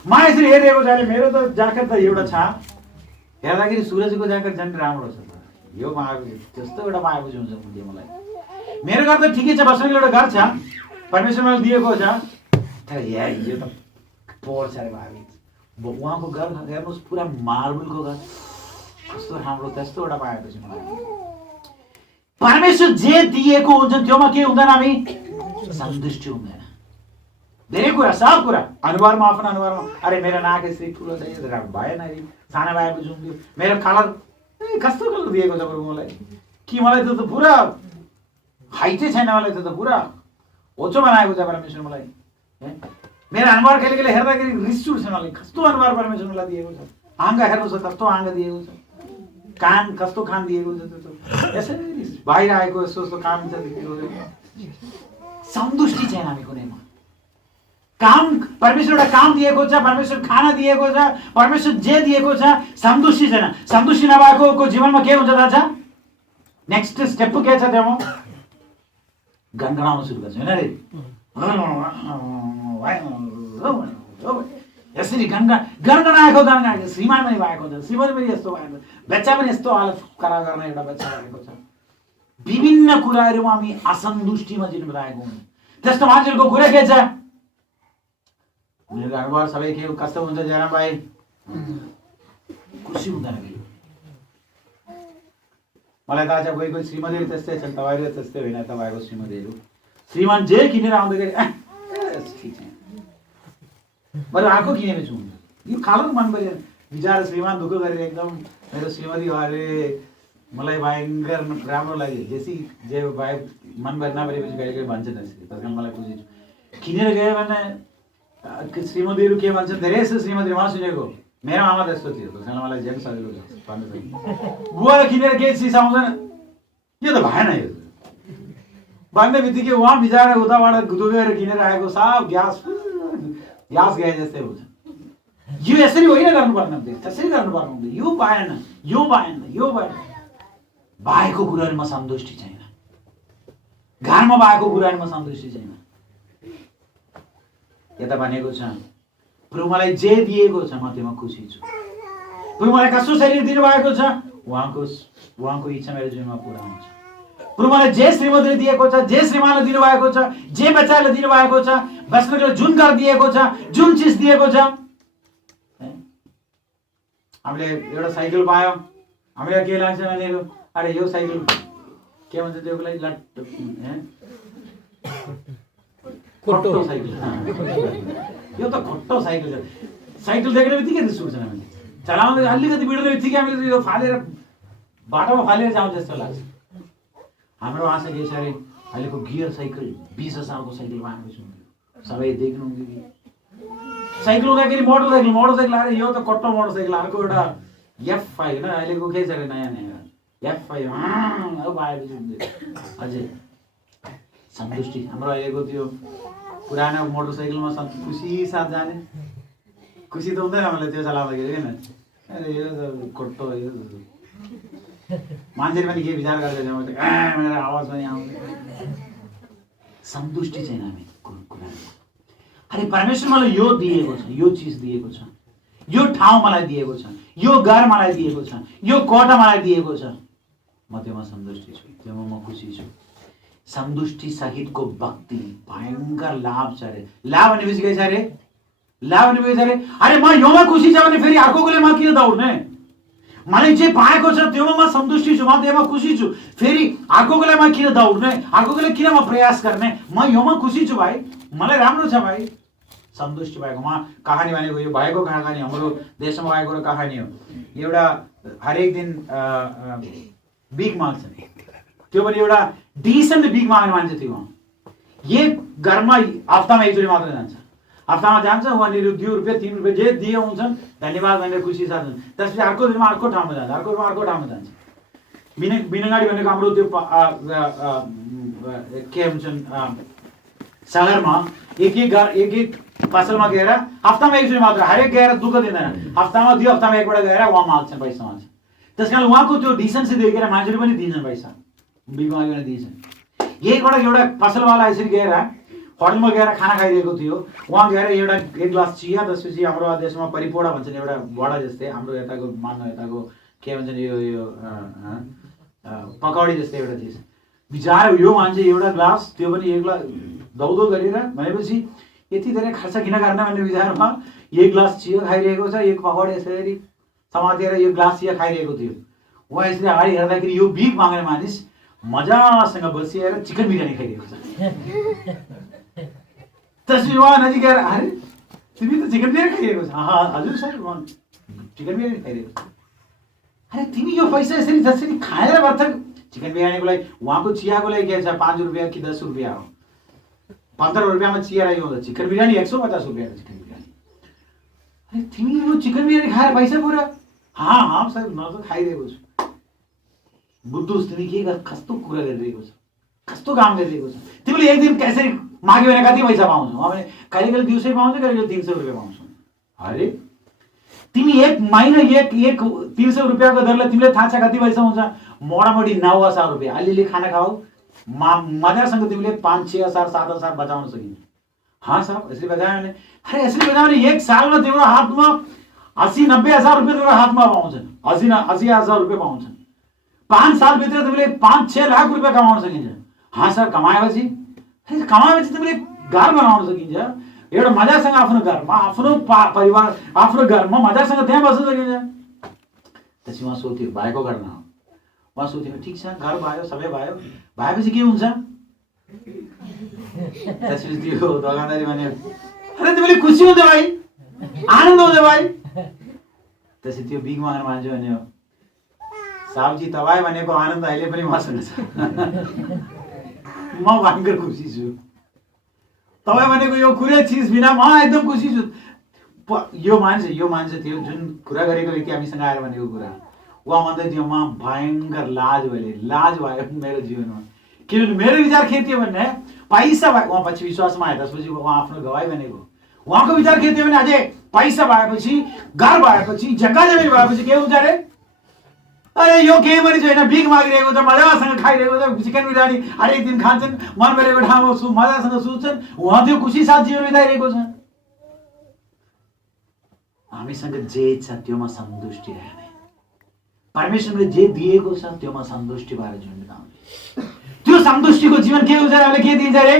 म यसरी हेरेको छ अरे मेरो त ज्याकेट त एउटा छ, हेर्दाखेरि सूरजको ज्याकेट झन् राम्रो छ। यो त्यस्तो एउटा मायापछि हुन्छ मलाई। मेरो घर त ठिकै छ, बस्ने एउटा घर छ, परमेश्वर मलाई दिएको छ, तर यो त पोर छ अरे भाइ। उहाँको घर हेर्नुहोस्, पुरा मार्बलको घर, कस्तो राम्रो, त्यस्तो एउटा पाएपछि मलाई। परमेश्वर जे दिएको हुन्छ त्योमा के हुँदैन, हामी सन्तुष्टि हुँदैन। धेरै कुरा, सब कुरा अनुहारमा, आफ्नो अनुहारमा, अरे मेरो नाक यसरी ठुलो छ, भएन अरे सानो भएपछि हुन्थ्यो, मेरो कलर कस्तो कलर दिएको छ मलाई कि मलाई त पुरा हाइटै छैन, मलाई त पुरा होचो बनाएको छ परमेश्वर मलाई। मेरो अनुहार कहिले कहिले हेर्दाखेरि रिस उठ्छ मलाई, कस्तो अनुहार परमेश्वर मलाई दिएको छ। आँगा हेर्नुहोस्, कस्तो आँगा दिएको छ, कान कस्तो कान दिएको छ, यसरी बाहिर आएको यस्तो यस्तो काम छ। सन्तुष्टि छैन हामी कुनैमा। काम परमेश्वरबाट काम दिएको छ, परमेश्वर खाना दिएको छ, परमेश्वर जे दिएको छ, सन्तुष्टि छैन। सन्तुष्टि नभएकोको जीवनमा के हुन्छ थाहा छ? नेक्स्ट स्टेप के छ त्यहाँ? गनगनाउन सुरु गर्छ हैन रे, यसरी गनगनाएको श्रीमान पनि भएको छ, श्रीमती पनि यस्तो भएको छ, बच्चा पनि यस्तो हालत खराब गर्ने एउटा बच्चा भएको छ। विभिन्न कुराहरूमा हामी असन्तुष्टिमा जिउनु लागेको हुन्छ। त्यस्तो मान्छेहरूको कुरा के छ? मेरो घरबार सबै के कस्तो हुन्छ जरा भाइ? खुसी हुँदैन कि? मलाई थाहा छ कोही श्रीमतीहरू त्यस्तै छन्, तपाईँहरू त्यस्तै होइन। तपाईँको श्रीमतीहरू श्रीमान जे किनेर आउँदाखेरि ठिक छ बरु आएको किनेको छु यो खालको मन पऱ्यो। बिचारा श्रीमान दुःख गरेर एकदम मेरो श्रीमती भएले मलाई भयङ्कर राम्रो लाग्यो। जेसी जे भाइ मन भएर नपरेपछि कहिले कहिले भन्छ त्यसरी, त्यस कारण मलाई खुसी छु। किनेर गयो भने श्रीमतीहरू के भन्छन्? धेरै जस्तो श्रीमती उहाँ सुनेको मेरो आमा त्यस्तो थियो, त्यस कारण मलाई जेन सजिलो छ भन्नु। बुवा किनेर केही चिज आउँदैन, यो त भएन यो भन्ने बित्तिकै उहाँ बिचारा उताबाट दुखेर किनेर आएको साफ ग्यास गए जस्तै हुन्छ। यो यसरी होइन गर्नुपर्ने हुन्थ्यो, त्यसरी गर्नुपर्ने हुन्थ्यो। यो भएन, यो भएन, यो भएन। भएको कुराहरूमा सन्तुष्टि छैन, घरमा भएको कुराहरूमा सन्तुष्टि छैन। यता भनेको छ प्रभु मलाई जे दिएको छ म त्यसमा खुसी छु। प्रभु मलाई कस्तो शरीर दिनुभएको छ, उहाँको इच्छा मेरो जीवनमा पुरा हुन्छ। प्रभु मलाई जे श्रीमतीले दिएको छ, जे श्रीमानले दिनुभएको छ, जे बच्चाले दिनुभएको छ, बस्नको जुन घर दिएको छ, जुन चिज दिएको छ। हामीले एउटा साइकल पायौँ, हामीलाई के लाग्छ भनेको अरे यो साइकल के भन्छ त्यो लागि खोटो साइकल, यो त खोटो साइकल छ। साइकल देख्ने बित्तिकै रिस उठ्छ हामीले, चलाउँदै अलिकति बिड्ने बित्तिकै हामीले यो फालेर बाटोमा फालेर जाउँ जस्तो लाग्छ। हाम्रो आशा के छ अरे अहिलेको गियर साइकल 20 सालको साइकल आएको छु सबै देख्नुहुन्थ्यो कि साइकल हुँदाखेरि मोटरसाइकल अरे यो त कट्टो मोटरसाइकल अर्को एउटा F5 होइन अहिलेको के छ अरे नयाँ F5 अब आएपछि अझै सन्तुष्टि। हाम्रो अहिलेको त्यो पुरानो मोटरसाइकलमा खुसी साथ जाने खुसी त हुँदैन मलाई त्यो चलाउँदाखेरि होइन। अरे यो त कट्टो यो मान्छेले पनि के विचार गर्दैछ मेरो आवाज पनि आउँछ। सन्तुष्टि छैन हामी कुरामा। अरे परमेश्वर मलाई यो दिएको छ, यो चिज दिएको छ, यो ठाउँ मलाई दिएको छ, यो घर मलाई दिएको छ, यो कोठा मलाई दिएको छ, म त्योमा सन्तुष्टि छु, त्योमा म खुसी छु। सन्तुष्टि सहितको भक्ति भयङ्कर लाभ छ अरे। लाभ भनेपछि के छ अरे? लाभ भनेपछि अरे अरे म योमा खुसी छ भने फेरि अर्कोले म किन दौड्ने? मैले जे पाएको छ त्योमा म सन्तुष्टि छु, म त्योमा खुसी छु, फेरि अर्कोले म किन दौड्ने? अर्कोले किन म प्रयास गर्ने? म योमा खुसी छु भाइ, मलाई राम्रो छ भाइ। सन्तुष्टि भएको म कहानी भनेको यो भएको कहानी हाम्रो देशमा भएको कहानी हो। एउटा हरेक दिन भिख माग्छ, त्यो पनि एउटा डिसेन्ट भिख माग्ने मान्छे थियो उहाँ। एक घरमा हप्तामा एकचोटि मात्र जान्छ, हप्तामा जान्छ उहाँनिर 2 रुपियाँ 3 रुपियाँ जे दिए हुन्छन् धन्यवाद भनेर खुसी साथ हुन्छ। त्यसपछि अर्को दिनमा अर्को ठाउँमा जान्छ, अर्को ठाउँमा जान्छ। बिनगाडी भनेको हाम्रो त्यो के हुन्छन् सहरमा एक पसलमा गएर हप्तामा एकचोटि मात्र हरेक गएर दुःख दिँदैन, हप्तामा 2 हप्तामा एकपल्ट गएर उहाँ माग्छन्, पैसा माग्छन्। त्यस कारण उहाँको त्यो डिसेन्सी देखेर मान्छेले पनि दिन्छन् पैसा, भिख मागेर दिन्छन्। यहीबाट एउटा पसलवाला यसरी गएर होटलमा गएर खाना खाइरहेको थियो, उहाँ गएर एक ग्लास चिया, त्यसपछि हाम्रो देशमा परिपोडा भन्छन्, एउटा वडा जस्तै, हाम्रो यताको मान्नु यताको के भन्छन् यो पकौडी जस्तै एउटा चिज। बिचारा यो मान्छे एउटा ग्लास, त्यो पनि एक ग्लास दौदो गरेर भनेपछि यति धेरै खर्च किन गर्ने भन्ने विचारमा एक ग्लास चिया खाइरहेको छ, एक पकौडी यसरी समातेर यो ग्लास चिया खाइरहेको थियो। उहाँ यसरी अगाडि हेर्दाखेरि यो भिख माग्ने मानिस मजासँग बसिएर चिकन बिरयानी खाइरहेको छ। त्यसपछि उहाँ नजिक गएर अरे तिमी त चिकन बिरयानी खाइरहेको छ? हजुर सर म चिकन बिरयानी खाइरहेको छु। अरे तिमी यो पैसा यसरी जसरी खाएर भर्खर चिकन बिरयानीको लागि उहाँको चियाको लागि के छ 5 रुपियाँ कि 10 रुपियाँ हो, 15 रुपियाँमा चिया रह्यो होला, चिकन बिरयानी 150 रुपियाँको चिकन बिरयानी। अरे तिमी यो चिकन बिरयानी खाएर पैसा पुरा? हाँ सर म त खाइरहेको छु। बुद्धोस् तिमी के कस्तो कुरा गरिरहेको छ? कस्तो काम गरिरहेको छ। तिमीले एक दिन कसरी माग्यो भने कति पैसा पाउँछौ भने कहिले कहिले 200 पाउँछौ, कहिले कहिले 300 रुपियाँ पाउँछौ। अरे तिमी एक महिना एक 300 रुपियाँको दरले तिमीले थाहा छ कति पैसा हुन्छ? मोटामोटी 9,000 रुपियाँ। अलिअलि खाना खाऊ, मजासँग तिमीले 5-6 हजार 7 हजार बचाउन सकिन्छ। हाँ साहब, यसरी बचायो भने, अरे यसरी बचायो भने एक सालमा तिम्रो हातमा 80-90 हजार रुपियाँ तिम्रो हातमा पाउँछन्। 80 हजार रुपियाँ पाउँछन्। 5 सालभित्र तिमीले 5-6 लाख रुपियाँ कमाउन सकिन्छ। हाँ सर, कमाएपछि तिमीले घर बनाउन सकिन्छ। एउटा मजासँग आफ्नो घरमा, आफ्नो परिवार, आफ्नो घरमा मजासँग त्यहाँ बस्न सकिन्छ। त्यसपछि उहाँ सोध्यो, भएको घर न? उहाँ सोध्यो, ठिक छ, घर भयो, सबै भयो, भएपछि के हुन्छ? त्यसपछि त्यो दोकानदारी भने, अरे तिमीले खुसी हुन्छ भाइ, आनन्द हुन्छ भाइ। त्यसपछि त्यो बिग माग्न मान्छे भन्यो, साहबजी तपाईँ भनेको आनन्द अहिले पनि मसँग छ। म भयङ्कर खुसी छु। तपाईँ भनेको यो कुरै चिज बिना म एकदम खुसी छु। यो मान्छे थियो जुन कुरा गरेको व्यक्ति हामीसँग आएर भनेको कुरा, उहाँ भन्दै थियो म भयङ्कर लाज भयो मेरो जीवनमा। किनभने मेरो विचार के थियो भने पैसा भए, उहाँ पछि विश्वासमा आए, त्यसपछि उहाँ आफ्नो गवाई भनेको। उहाँको विचार के थियो भने अझै पैसा भएपछि, घर भएपछि, जग्गा जमिन भएपछि के हुन्छ अरे? अरे यो केही पनि छैन, भिख मागिरहेको छ, मजासँग खाइरहेको छ, चिकन बिरयानी हरेक दिन खान्छन्, मन परेको ठाउँमा मजासँग सुत्छन्, उहाँ त्यो खुसी साथ जीवन बिताइरहेको छ। हामीसँग जे छ त्योमा सन्तुष्टि रहने, परमेश्वरले जे दिएको छ त्योमा सन्तुष्टि भएर जीवन बिताउने। त्यो सन्तुष्टिको जीवन के हुन्छ भने के दिन्छ अरे?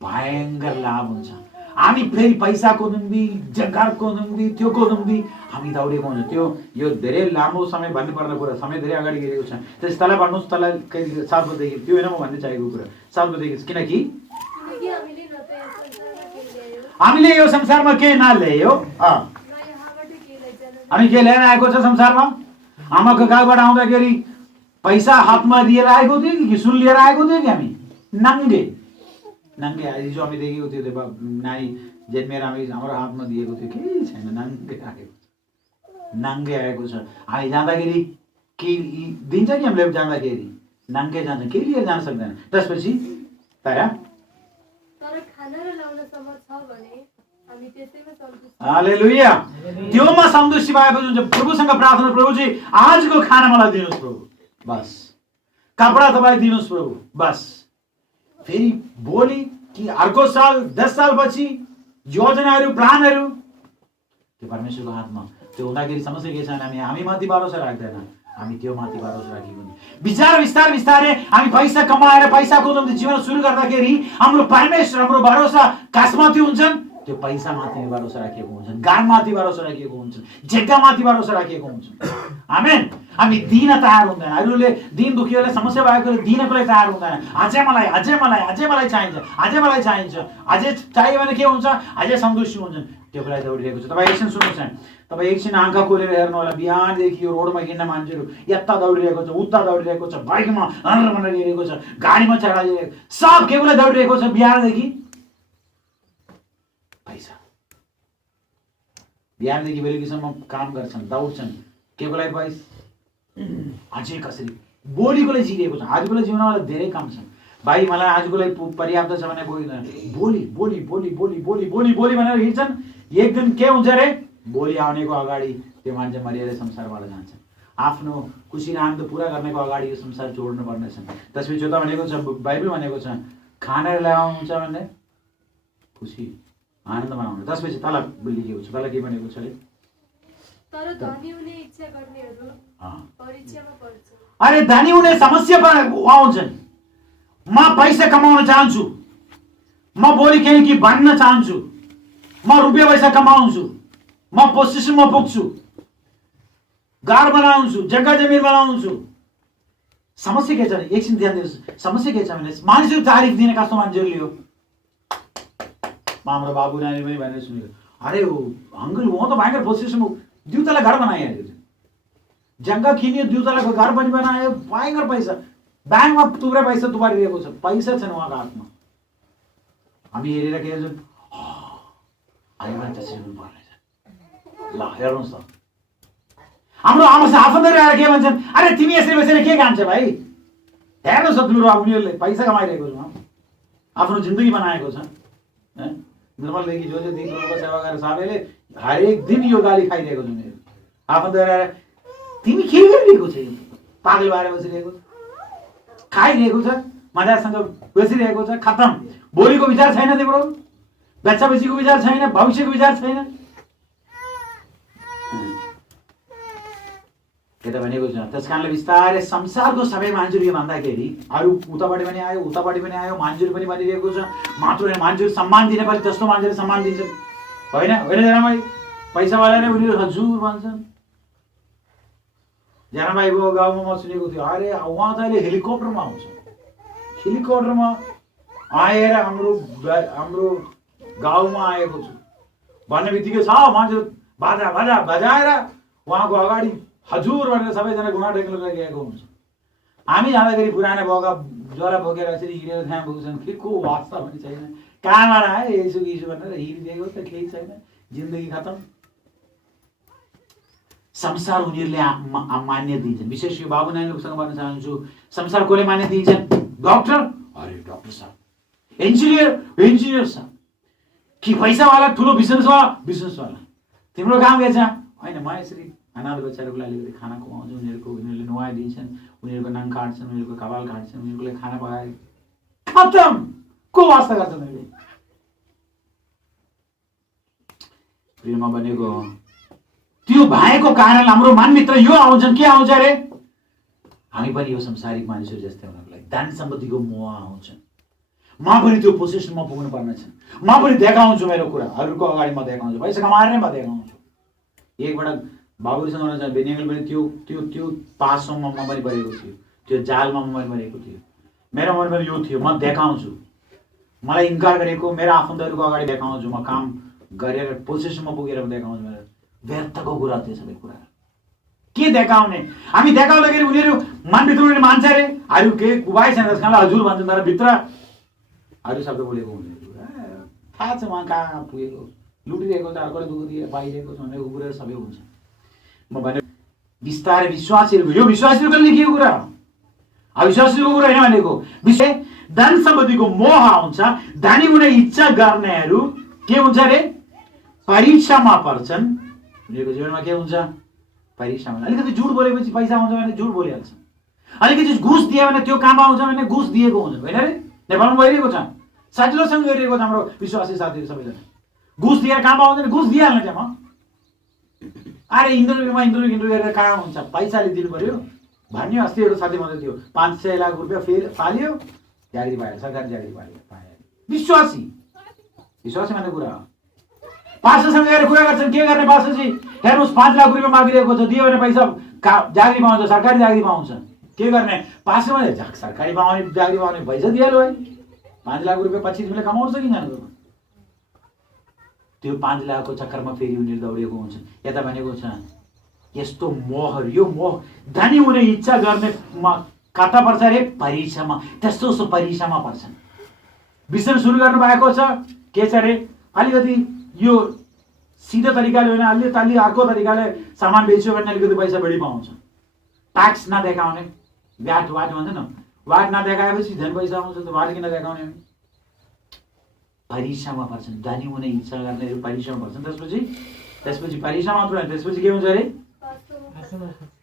भयङ्कर लाभ हुन्छ। हामी फेरि पैसाको निम्ति, जग्गाको निम्ति, त्योको निम्ति हामी दौडेको हुन्छ। त्यो यो धेरै लामो समय भन्नुपर्ने कुरा, समय धेरै अगाडि गएको छ। त्यस तल भन्नुहोस्, तल 7 बजेदेखि, त्यो होइन म भन्ने चाहेको कुरा, 7 बजेदेखि। किनकि हामीले यो संसारमा के नल्यायो, हामी के ल्याएर आएको छ संसारमा? आमाको गाउँबाट आउँदाखेरि पैसा हातमा लिएर आएको थियो कि सुन लिएर आएको थियो कि हामी नङ्गे हिजो हामी देखेको थियो त्यो नानी जन्मेर हाम्रो हातमा दिएको थियो, केही छैन, नङ्गे आएको छ। हामी जाँदाखेरि के दिन्छ कि हामीले जाँदाखेरि नङ्गे जान्छ, केही लिएर जान सक्दैन। त्यसपछि तर खाना र लाउनसम्म छ भने हामी त्यसैमा सन्तुष्ट। हालेलुया। त्योमा सन्तुष्टि भएपछि हुन्छ। प्रभुसँग प्रार्थना, प्रभुजी आजको खाना मलाई दिनुहोस् प्रभु, बस। कपडा तपाईँ दिनुहोस् प्रभु, बस। फेरि भोलि कि अर्को साल, 10 सालपछि योजनाहरू, प्लानहरू त्यो परमेश्वरको हातमा। त्यो हुँदाखेरि समस्या के छ भने हामी माथि भरोसा राख्दैन, हामी त्यो माथि भरोसा राखेको हुन्छ। बिस्तारै हामी पैसा कमाएर पैसाको निम्ति जीवन सुरु गर्दाखेरि हाम्रो परमेश्वर, हाम्रो भरोसा कसमाथि हुन्छन्? त्यो पैसा माथि भरोसा राखेको हुन्छ, गानमाथि भरोसा राखेको हुन्छ, जग्गामाथि भरोसा राखेको हुन्छ। आमेन। हामी दिन तयार हुँदैन। अरूले दिन दुखीहरूले समस्या भएकोले दिनको लागि तयार हुँदैन। अझै मलाई चाहिन्छ। अझै चाहियो भने के हुन्छ? अझै सन्तुष्टि हुन्छन्। त्यो कुरा दौडिरहेको छ। तपाईँ एकछिन सुन्नुहोस्, तपाईँ एकछिन आँखा खोलेर हेर्नु होला। बिहानदेखि यो रोडमा हिँड्ने मान्छेहरू यता दौडिरहेको छ, उता दौडिरहेको छ, बाइकमा भनेर हिँडेको छ, गाडीमा चढाइरहेको, सब के कुरा दौडिरहेको छ? बिहानदेखि पैसा। बिहानदेखि बेलुकीसम्म काम गर्छन्, दौड्छन्, के को लागि? पैसा। अझै कसरी भोलिको लागि जिरेको छ। आजको लागि जिउनलाई धेरै काम छ भाइ, मलाई आजको लागि पर्याप्त छ भने कोही भोलि भनेर हिँड्छन्। एक दिन के हुन्छ अरे? भोलि आउनेको अगाडि त्यो मान्छे मरिएर संसारबाट जान्छ। आफ्नो खुसी र आनन्द पुरा गर्नेको अगाडि यो संसार छोड्नु पर्नेछ। त्यसपछि त भनेको छ, बाइबल भनेको छ, खाना ल्याउनुहुन्छ भने खुसी आनन्द मनाउनु। त्यसपछि तल लेखेको छ, तल के भनेको छ अरे? तर धनी हुने इच्छा गर्नेहरू परीक्षामा पर्छ। अरे धनी हुने समस्या आउँछन्। म पैसा कमाउन चाहन्छु, म भोलि केही बन्न चाहन्छु, म रुपियाँ पैसा कमाउँछु, म पोजिसनमा पुग्छु, घर बनाउँछु, जग्गा जमिन बनाउँछु। समस्या के छ? एकछिन ध्यान दिनुहोस्। समस्या के छ भने मानिसहरू तारिफ दिने कस्तो मान्छेहरूले हो। हाम्रो बाबु नानी पनि भनेर सुनेको, अरे अङ्कल उहाँ त भयङ्कर पोजिसनमा 2 तला घर बनाइहाल्यो, जग्गा किन्यो, 2 तलाको घर पनि बनायो, भयङ्कर पैसा, ब्याङ्कमा थुप्रै पैसा थुपारिरहेको छ, पैसा छैन उहाँको हातमा। हामी हेरेर के भन्छौँ? त्यसरी हुनुपर्ने छ। ल हेर्नुहोस् त, हाम्रो आफन्तहरू आएर के भन्छन्? अरे तिमी यसरी बसेर के काम छ भाइ? हेर्नुहोस् त तिम्रो उनीहरूले पैसा कमाइरहेको छ, आफ्नो जिन्दगी बनाएको छ। निर्मलदेखि जो जो दिनको सेवा गरेर सबैले हरेक दिन यो गाली खाइरहेको छ। उनीहरू आफन्तहरू तिमी के गरिरहेको छ, पागल भएर बसिरहेको छ, खाइरहेको छ, मजासँग बसिरहेको छ, खत्तम। भोलिको विचार छैन तिम्रो, बेच्चाबेचीको विचार छैन, भविष्यको विचार छैन। यता भनेको छ। त्यस कारणले बिस्तारै संसारको सबै मान्छेहरू यो भन्दाखेरि अरू उतापट्टि पनि आयो, उतापट्टि पनि आयो, मान्छेहरू पनि भनिरहेको छ। मात्र मान्छेहरू सम्मान दिने पनि त्यस्तो मान्छेले सम्मान दिन्छन्, होइन होइन जनाबाई? पैसावालाले उनीहरू हजुर भन्छन्। जनाबाईको गाउँमा म सुनेको थियो, अरे उहाँ त अहिले हेलिकप्टरमा आउँछ, हेलिकप्टरमा आएर हाम्रो गाउँमा आएको छु भन्ने बित्तिकै छ मान्छे बाजा बाजा बजाएर उहाँको अगाडि हजुर भनेर सबैजना घुँडा टेक्न गएको हुन्छ। हामी जाँदाखेरि पुरानो बाउका ज्वरो बोकेर यसरी हिँडेर त्यहाँ पुग्छन्, के को वास्ता पनि छैन, कहाँबाट आयो यसो इसो भनेर हिँडिदिएको त केही छैन, जिन्दगी खतम। संसार उनीहरूले मान्य दिन्छन्। विशेष यो बाबु नानीहरूसँग भन्न चाहन्छु, संसार कसले मान्य दिन्छन्? डक्टर, अरे डक्टर साहब, इन्जिनियर साहब, कि पैसावाला ठुलो बिजनेसवाला। तिम्रो काम के छ? होइन, म यसरी अनाथ बच्चाहरूको लागि खाना खुवाउँछु, उनीहरूले नुहाइदिन्छन्, उनीहरूको नाम काट्छन्, उनीहरूको कपाल काट्छन्, उनीहरूको लागि खाना पकाए खतम। को वास्ता गर्छ मैले? प्रेममा भनेको त्यो भएको कारण हाम्रो मनभित्र यो आउँछन्, के आउँछ अरे? हामी पनि यो संसारिक मानिसहरू जस्तै हुनको लागि धन सम्पत्तिको मोह आउँछ। म पनि त्यो पोजिसनमा पुग्नु पर्ने छ, म पनि देखाउँछु मेरो कुरा, अरूको अगाडि म देखाउँछु, पैसा कमाएर नै म देखाउँछु। एकपल्ट बाबुसँग हुनुहुन्छ बेनियल पनि त्यो त्यो त्यो पासोमा म पनि परेको थियो, त्यो जालमा म पनि परेको थियो। मेरो मनमा यो थियो, म देखाउँछु, मलाई इन्कार गरेको मेरो आफन्तहरूको अगाडि देखाउँछु, म काम गरेर पोजिसनमा पुगेर देखाउँछु। मेरो व्यर्थको कुरा थियो सबै कुरा। के देखाउने? हामी देखाउँदाखेरि उनीहरू मनभित्र उनीहरू मान्छ अरे अरू केही उपाय छैन, त्यस कारणले हजुर भन्छन्, तर भित्र अरू शब्द बोलेको हुने थाहा छ उहाँ कहाँ पुगेको, लुटिरहेको छ, अर्कोले दुःख दिएर पाइरहेको छ भनेर कुराहरू सबै हुन्छ। म भने बिस्तारै विश्वासीहरूको, यो विश्वासीहरूको लेखिएको कुरा, अविश्वासीको कुरा होइन भनेको। विषय धन सम्पत्तिको मोह आउँछ, धनी हुने इच्छा गर्नेहरू के हुन्छ अरे? परीक्षामा पर्छन्। उनीहरूको जीवनमा के हुन्छ? परीक्षामा। अलिकति झुट बोलेपछि पैसा आउँछ भने झुट बोलिहाल्छ, अलिकति घुस दियो भने त्यो काम आउँछ भने घुस दिएको हुन्छ, होइन अरे? नेपालमा भइरहेको छ, सजिलोसँग गरिरहेको छ हाम्रो विश्वासी साथीहरू सबैजना। घुस दिएर काम आउँछ भने घुस दिइहाल्ने त्यहाँ। अरे इन्टरभ्यूमा इन्टरभ्यू गरेर कहाँ हुन्छ? पैसाले दिनु पर्यो भन्यो। अस्ति एउटा साथी भन्दै थियो 500 लाख रुपियाँ फेरि फाल्यो, जागिरी पायो, सरकारी जागिरी पायो। विश्वासी माने कुरा हो। पास्टरसँग गएर कुरा गर्छन्, के गर्ने पास्टरजी? हेर्नुहोस् 5 लाख रुपियाँ मागिरहेको छ, दियो भने पैसा जागिरी पाउँछ, सरकारी जागिरी पाउँछ, के गर्ने? पास्टर भने सरकारी पाउने जागिरी पाउने पैसा दिइहाल्यो है, 5 लाख रुपियाँ पछि तिमीले कमाउँछ कि जानु? त्यो 5 लाखको चक्करमा फेरि उनीहरू दौडिएको हुन्छ। यता भनेको छ यस्तो मोहहरू, यो मोह धनी हुने इच्छा गर्नेमा कता पर्छ अरे? परीक्षामा। त्यस्तो परीक्षामा पर्छन्। बिजनेस सुरु गर्नु भएको छ, के छ अरे? अलिकति यो सिधो तरिकाले होइन, अलि अर्को तरिकाले सामान बेच्यो भने अलिकति पैसा बढी पाउँछ। ट्याक्स नदेखाउने, व्याट भन्छ न, वाट नदेखाएपछि झन् पैसा आउँछ, त वाट किन देखाउने? परीक्षामा पर्छन्। धनी हुने इच्छा गर्नेहरू परीक्षामा पर्छन्। त्यसपछि परीक्षा मात्र होइन, त्यसपछि के हुन्छ अरे?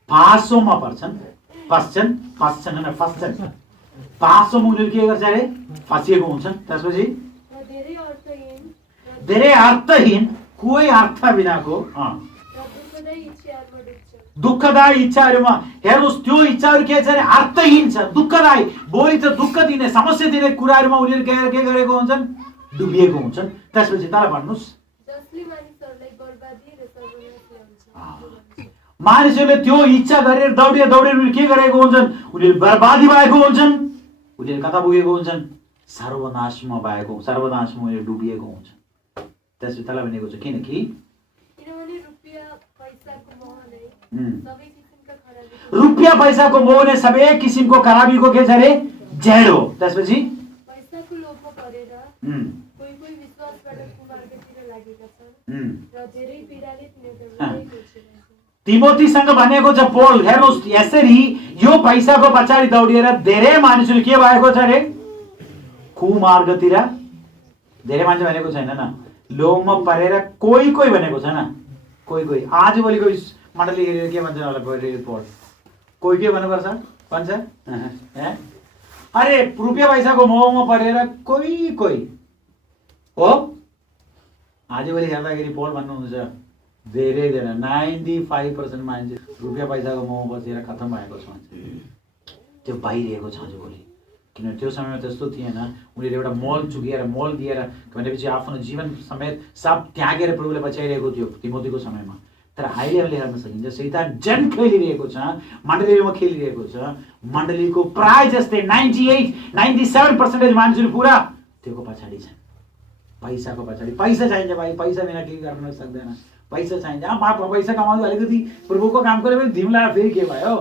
फाँसोमा पर्छन्। फाँसोमा उनीहरू के गर्छ अरे? फँसिएको हुन्छन्। त्यसपछि धेरै अर्थहीन, कोही अर्थ बिनाको दुःखदायी इच्छाहरूमा। हेर्नुहोस् त्यो इच्छाहरू के छ अरे? अर्थहीन छ, दुःखदायी, भोलि त दुःख दिने, समस्या दिने कुराहरूमा उनीहरू के गरेको हुन्छन्? डुबिएको हुन्छन्। त्यसपछि तल भन्नुहोस्, मानिसहरूले त्यो इच्छा गरेर दौडेर के गरेको हुन्छन्? उनीहरू बर्बादी भएको हुन्छन्। उनीहरू कता पुगेको हुन्छन्? सर्वनाशमा उनीहरू डुबिएको हुन्छन्। त्यसपछि तल भनेको छ किनकि रुपियाँ पैसाको मोह नै सबै किसिमको खराबीको के छ अरे? जड हो। त्यसपछि तिमोथीसँग भनेको छ पोल, हेर्नुहोस् यसरी यो पैसाको पछाडि दौडिएर धेरै मानिसहरू के भएको छ अरे, कुमार्गतिर धेरै मान्छे भनेको छैन न, लोभमा परेर कोही कोही भनेको छैन, कोही कोही आजभोलिको मण्डली हेरेर के भन्छ होला रिपोर्ट, कोही के भन्नुपर्छ भन्छ अरे रुपियाँ पैसाको मोहमा परेर कोही कोही हो। आजभोलि हेर्दाखेरि पोल भन्नुहुन्छ धेरै 95% मान्छे रुपियाँ पैसाको मोहमा बसेर खतम भएको छ भन्छ। त्यो भइरहेको छ आजभोलि, किनभने त्यो समयमा त्यस्तो थिएन। उनीहरूले एउटा मोल चुकेर मोल दिएर भनेपछि आफ्नो जीवन समेत सब त्यागेर प्रभुले बचाइरहेको थियो तिमोथीको समयमा। तर अहिले हामीले हेर्न सकिन्छ शैतान जन खेलिरहेको छ, मण्डलीमा खेलिरहेको छ। मण्डलीको प्राय जस्तै 98-97% मान्छेहरू पुरा त्योको पछाडि छन्, पैसाको पछाडि। पैसा चाहिन्छ भाइ, पैसा बिना केही गर्न सक्दैन, पैसा चाहिन्छ। पैसा कमाउँदा अलिकति प्रभुको काम गरेर पनि धिम्ला फेरि के भयो,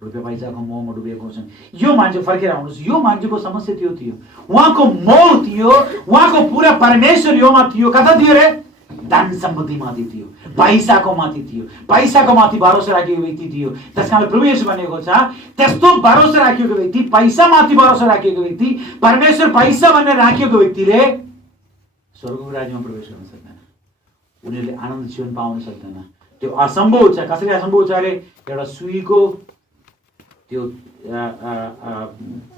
रुपियाँ पैसाको मोहमा डुबेको छन्। यो मान्छे फर्केर आउनुहोस्, यो मान्छेको समस्या त्यो थियो, उहाँको मोह थियो, उहाँको पुरा परमेश्वर योमा थियो। कता थियो रे, धन सम्पत्ति माथि थियो, पैसाको माथि थियो, पैसाको माथि भरोसा राखेको व्यक्ति थियो। त्यसकारण प्रभु येशू भनेको छ त्यस्तो भरोसा राखेको व्यक्ति, पैसा माथि भरोसा राखेको व्यक्ति, परमेश्वर पैसा भनेर राखेको व्यक्तिले स्वर्गको राज्यमा प्रवेश गर्न सक्दैन, उनीहरूले आनन्द जीवन पाउन सक्दैन। त्यो असम्भव छ। कसरी असम्भव छ अरे, एउटा सुईको त्यो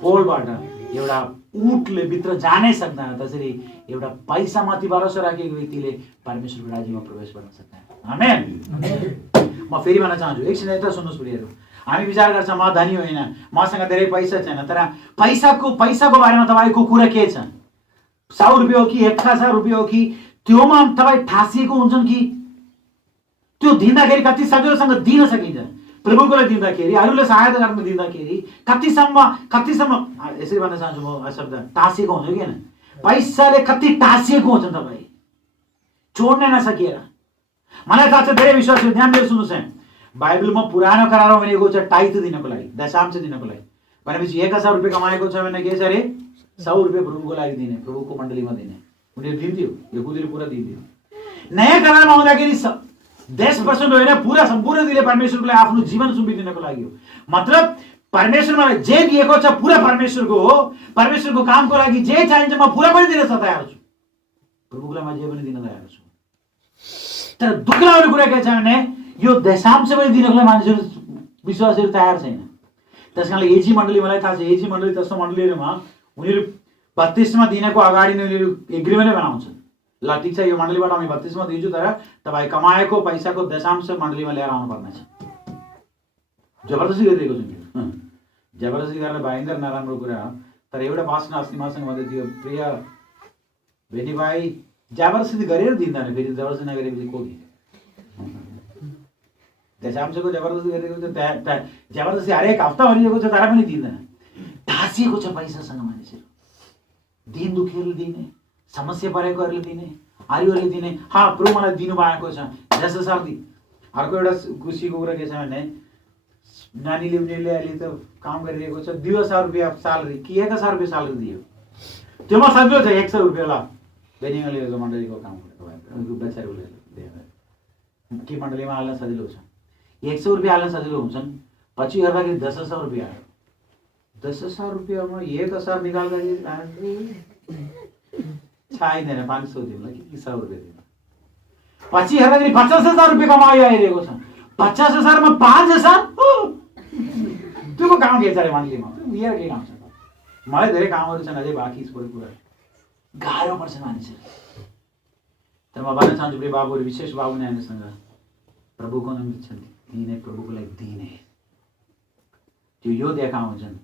पोलबाट एउटा उटले भित्र जानै सक्दैन, त्यसरी एउटा पैसामाथि भरोसा राखेको व्यक्तिले परमेश्वरको राज्यमा प्रवेश गर्न सक्दैन। आमेन। म फेरि भन्न चाहन्छु, एकछिन यता सुन्नुहोस् प्रियहरू, हामी विचार गर्छौँ म धनी होइन, मसँग धेरै पैसा छैन, तर पैसाको बारेमा तपाईँको कुरा के छ? 100 रुपियाँ हो कि 1000 रुपियाँ हो कि त्योमा तपाईँ ठासिएको हुन्छन् कि त्यो दिँदाखेरि कति सजिलोसँग दिन सकिन्छ? प्रभुको लागि दिँदाखेरि, अरूले सहायता गर्न दिँदाखेरि कतिसम्म यसरी भन्न चाहन्छु म शब्द टाँसिएको हुन्छ कि होइन? पैसाले कति टाँसिएको हुन्छ तपाईँ, छोड्न नसकिएर। मलाई थाहा छ धेरै विश्वासहरू ध्यान दिएर सुन्नुहोस् है, बाइबलमा पुरानो करारमा भनेको छ टाइथ दिनको लागि, दशांश दिनको लागि। भनेपछि 1000 रुपियाँ कमाएको छ भने के छ अरे, 100 रुपियाँ प्रभुको लागि दिने, प्रभुको मण्डलीमा दिने। उनीहरू दिन्थ्यो, यहुदीले पुरा दिन्थ्यो। नयाँ करारमा आउँदाखेरि 10% होइन, पुरा सम्पूर्ण दिले परमेश्वरको लागि आफ्नो जीवन सुम्पिदिनको लागि हो। मतलब परमेश्वरमा जे दिएको छ पुरा परमेश्वरको हो, परमेश्वरको कामको लागि जे चाहिन्छ म पुरा पनि दिन तयार छु, प्रभुको लागि म जे पनि दिन तयार छु। तर दुःख लाग्ने कुरा के छ भने यो दशांश पनि दिनको लागि मान्छेहरू विश्वासहरू तयार छैन। त्यसकारणले एजी मण्डली, मलाई थाहा छ एजी मण्डली त्यस्तो मण्डलीहरूमा उनीहरू बत्तिसमा दिनको अगाडि नै उनीहरू एग्रिमेन्टै बनाउँछन्, ल ठिक छ यो मण्डलीबाट हामी 32मा दिन्छु, तर तपाईँ कमाएको पैसाको दशांश मण्डलीमा लिएर आउनु पर्नेछ। जबरजस्ती गरिदिएको छु, जबरजस्ती गरेर भयङ्कर नराम्रो कुरा हो। तर एउटा पास्टर अस्ति मसँग भन्दै थियो, प्रिय भेनी भाइ जबरजस्ती गरेर दिँदैन, फेरि जबरजस्ती नगरेपछि को दिन्छ? दशांशको जबरजस्ती गरिदिएको छ, जबरजस्ती हरेक हप्ता भनिएको छ तर पनि दिँदैन। ढाँसिएको छ पैसासँग मानिसहरू, दिन दुखेरले दिने, समस्या परेकोहरूले दिने, अरूहरूले दिने। प्रभु मलाई दिनु भएको छ जसो दि। अर्को एउटा खुसीको कुरा के छ भने नानीले उनीहरूले अहिले त काम गरिरहेको छ, 2000 रुपियाँ सालरी कि 1000 रुपियाँ सालरी दियो, त्योमा सजिलो छ 100 रुपियाँ ल बेनिङले मण्डलीको काम गरेको बेचारीले के मण्डलीमा हाल्न सजिलो छ, 100 रुपियाँ हाल्न सजिलो हुन्छन्। पछि हेर्दाखेरि 10,000 रुपियाँ आयो, 10,000 रुपियाँमा 1000 निकाल्दाखेरि चाहिँदैन, 500 दिउँला कि 100 रुपियाँ दिउँला। पछि हेर्दाखेरि 50,000 रुपियाँ कमाइ आइरहेको छ, 50,000 मा 5,000 त्योको काम के छ अरे मण्डलीमा? लिएर के काम छ? मलाई धेरै कामहरू छन् अझै बाँकी छोडेको कुरा, गाह्रो पर्छ मानिसहरू। तर म भन्न चाहन्छु प्रिय बाबुहरू, विशेष बाबु नानीसँग प्रभुको निम्ति छन् दिने, प्रभुको लागि दिने, त्यो यो देखाउँछन्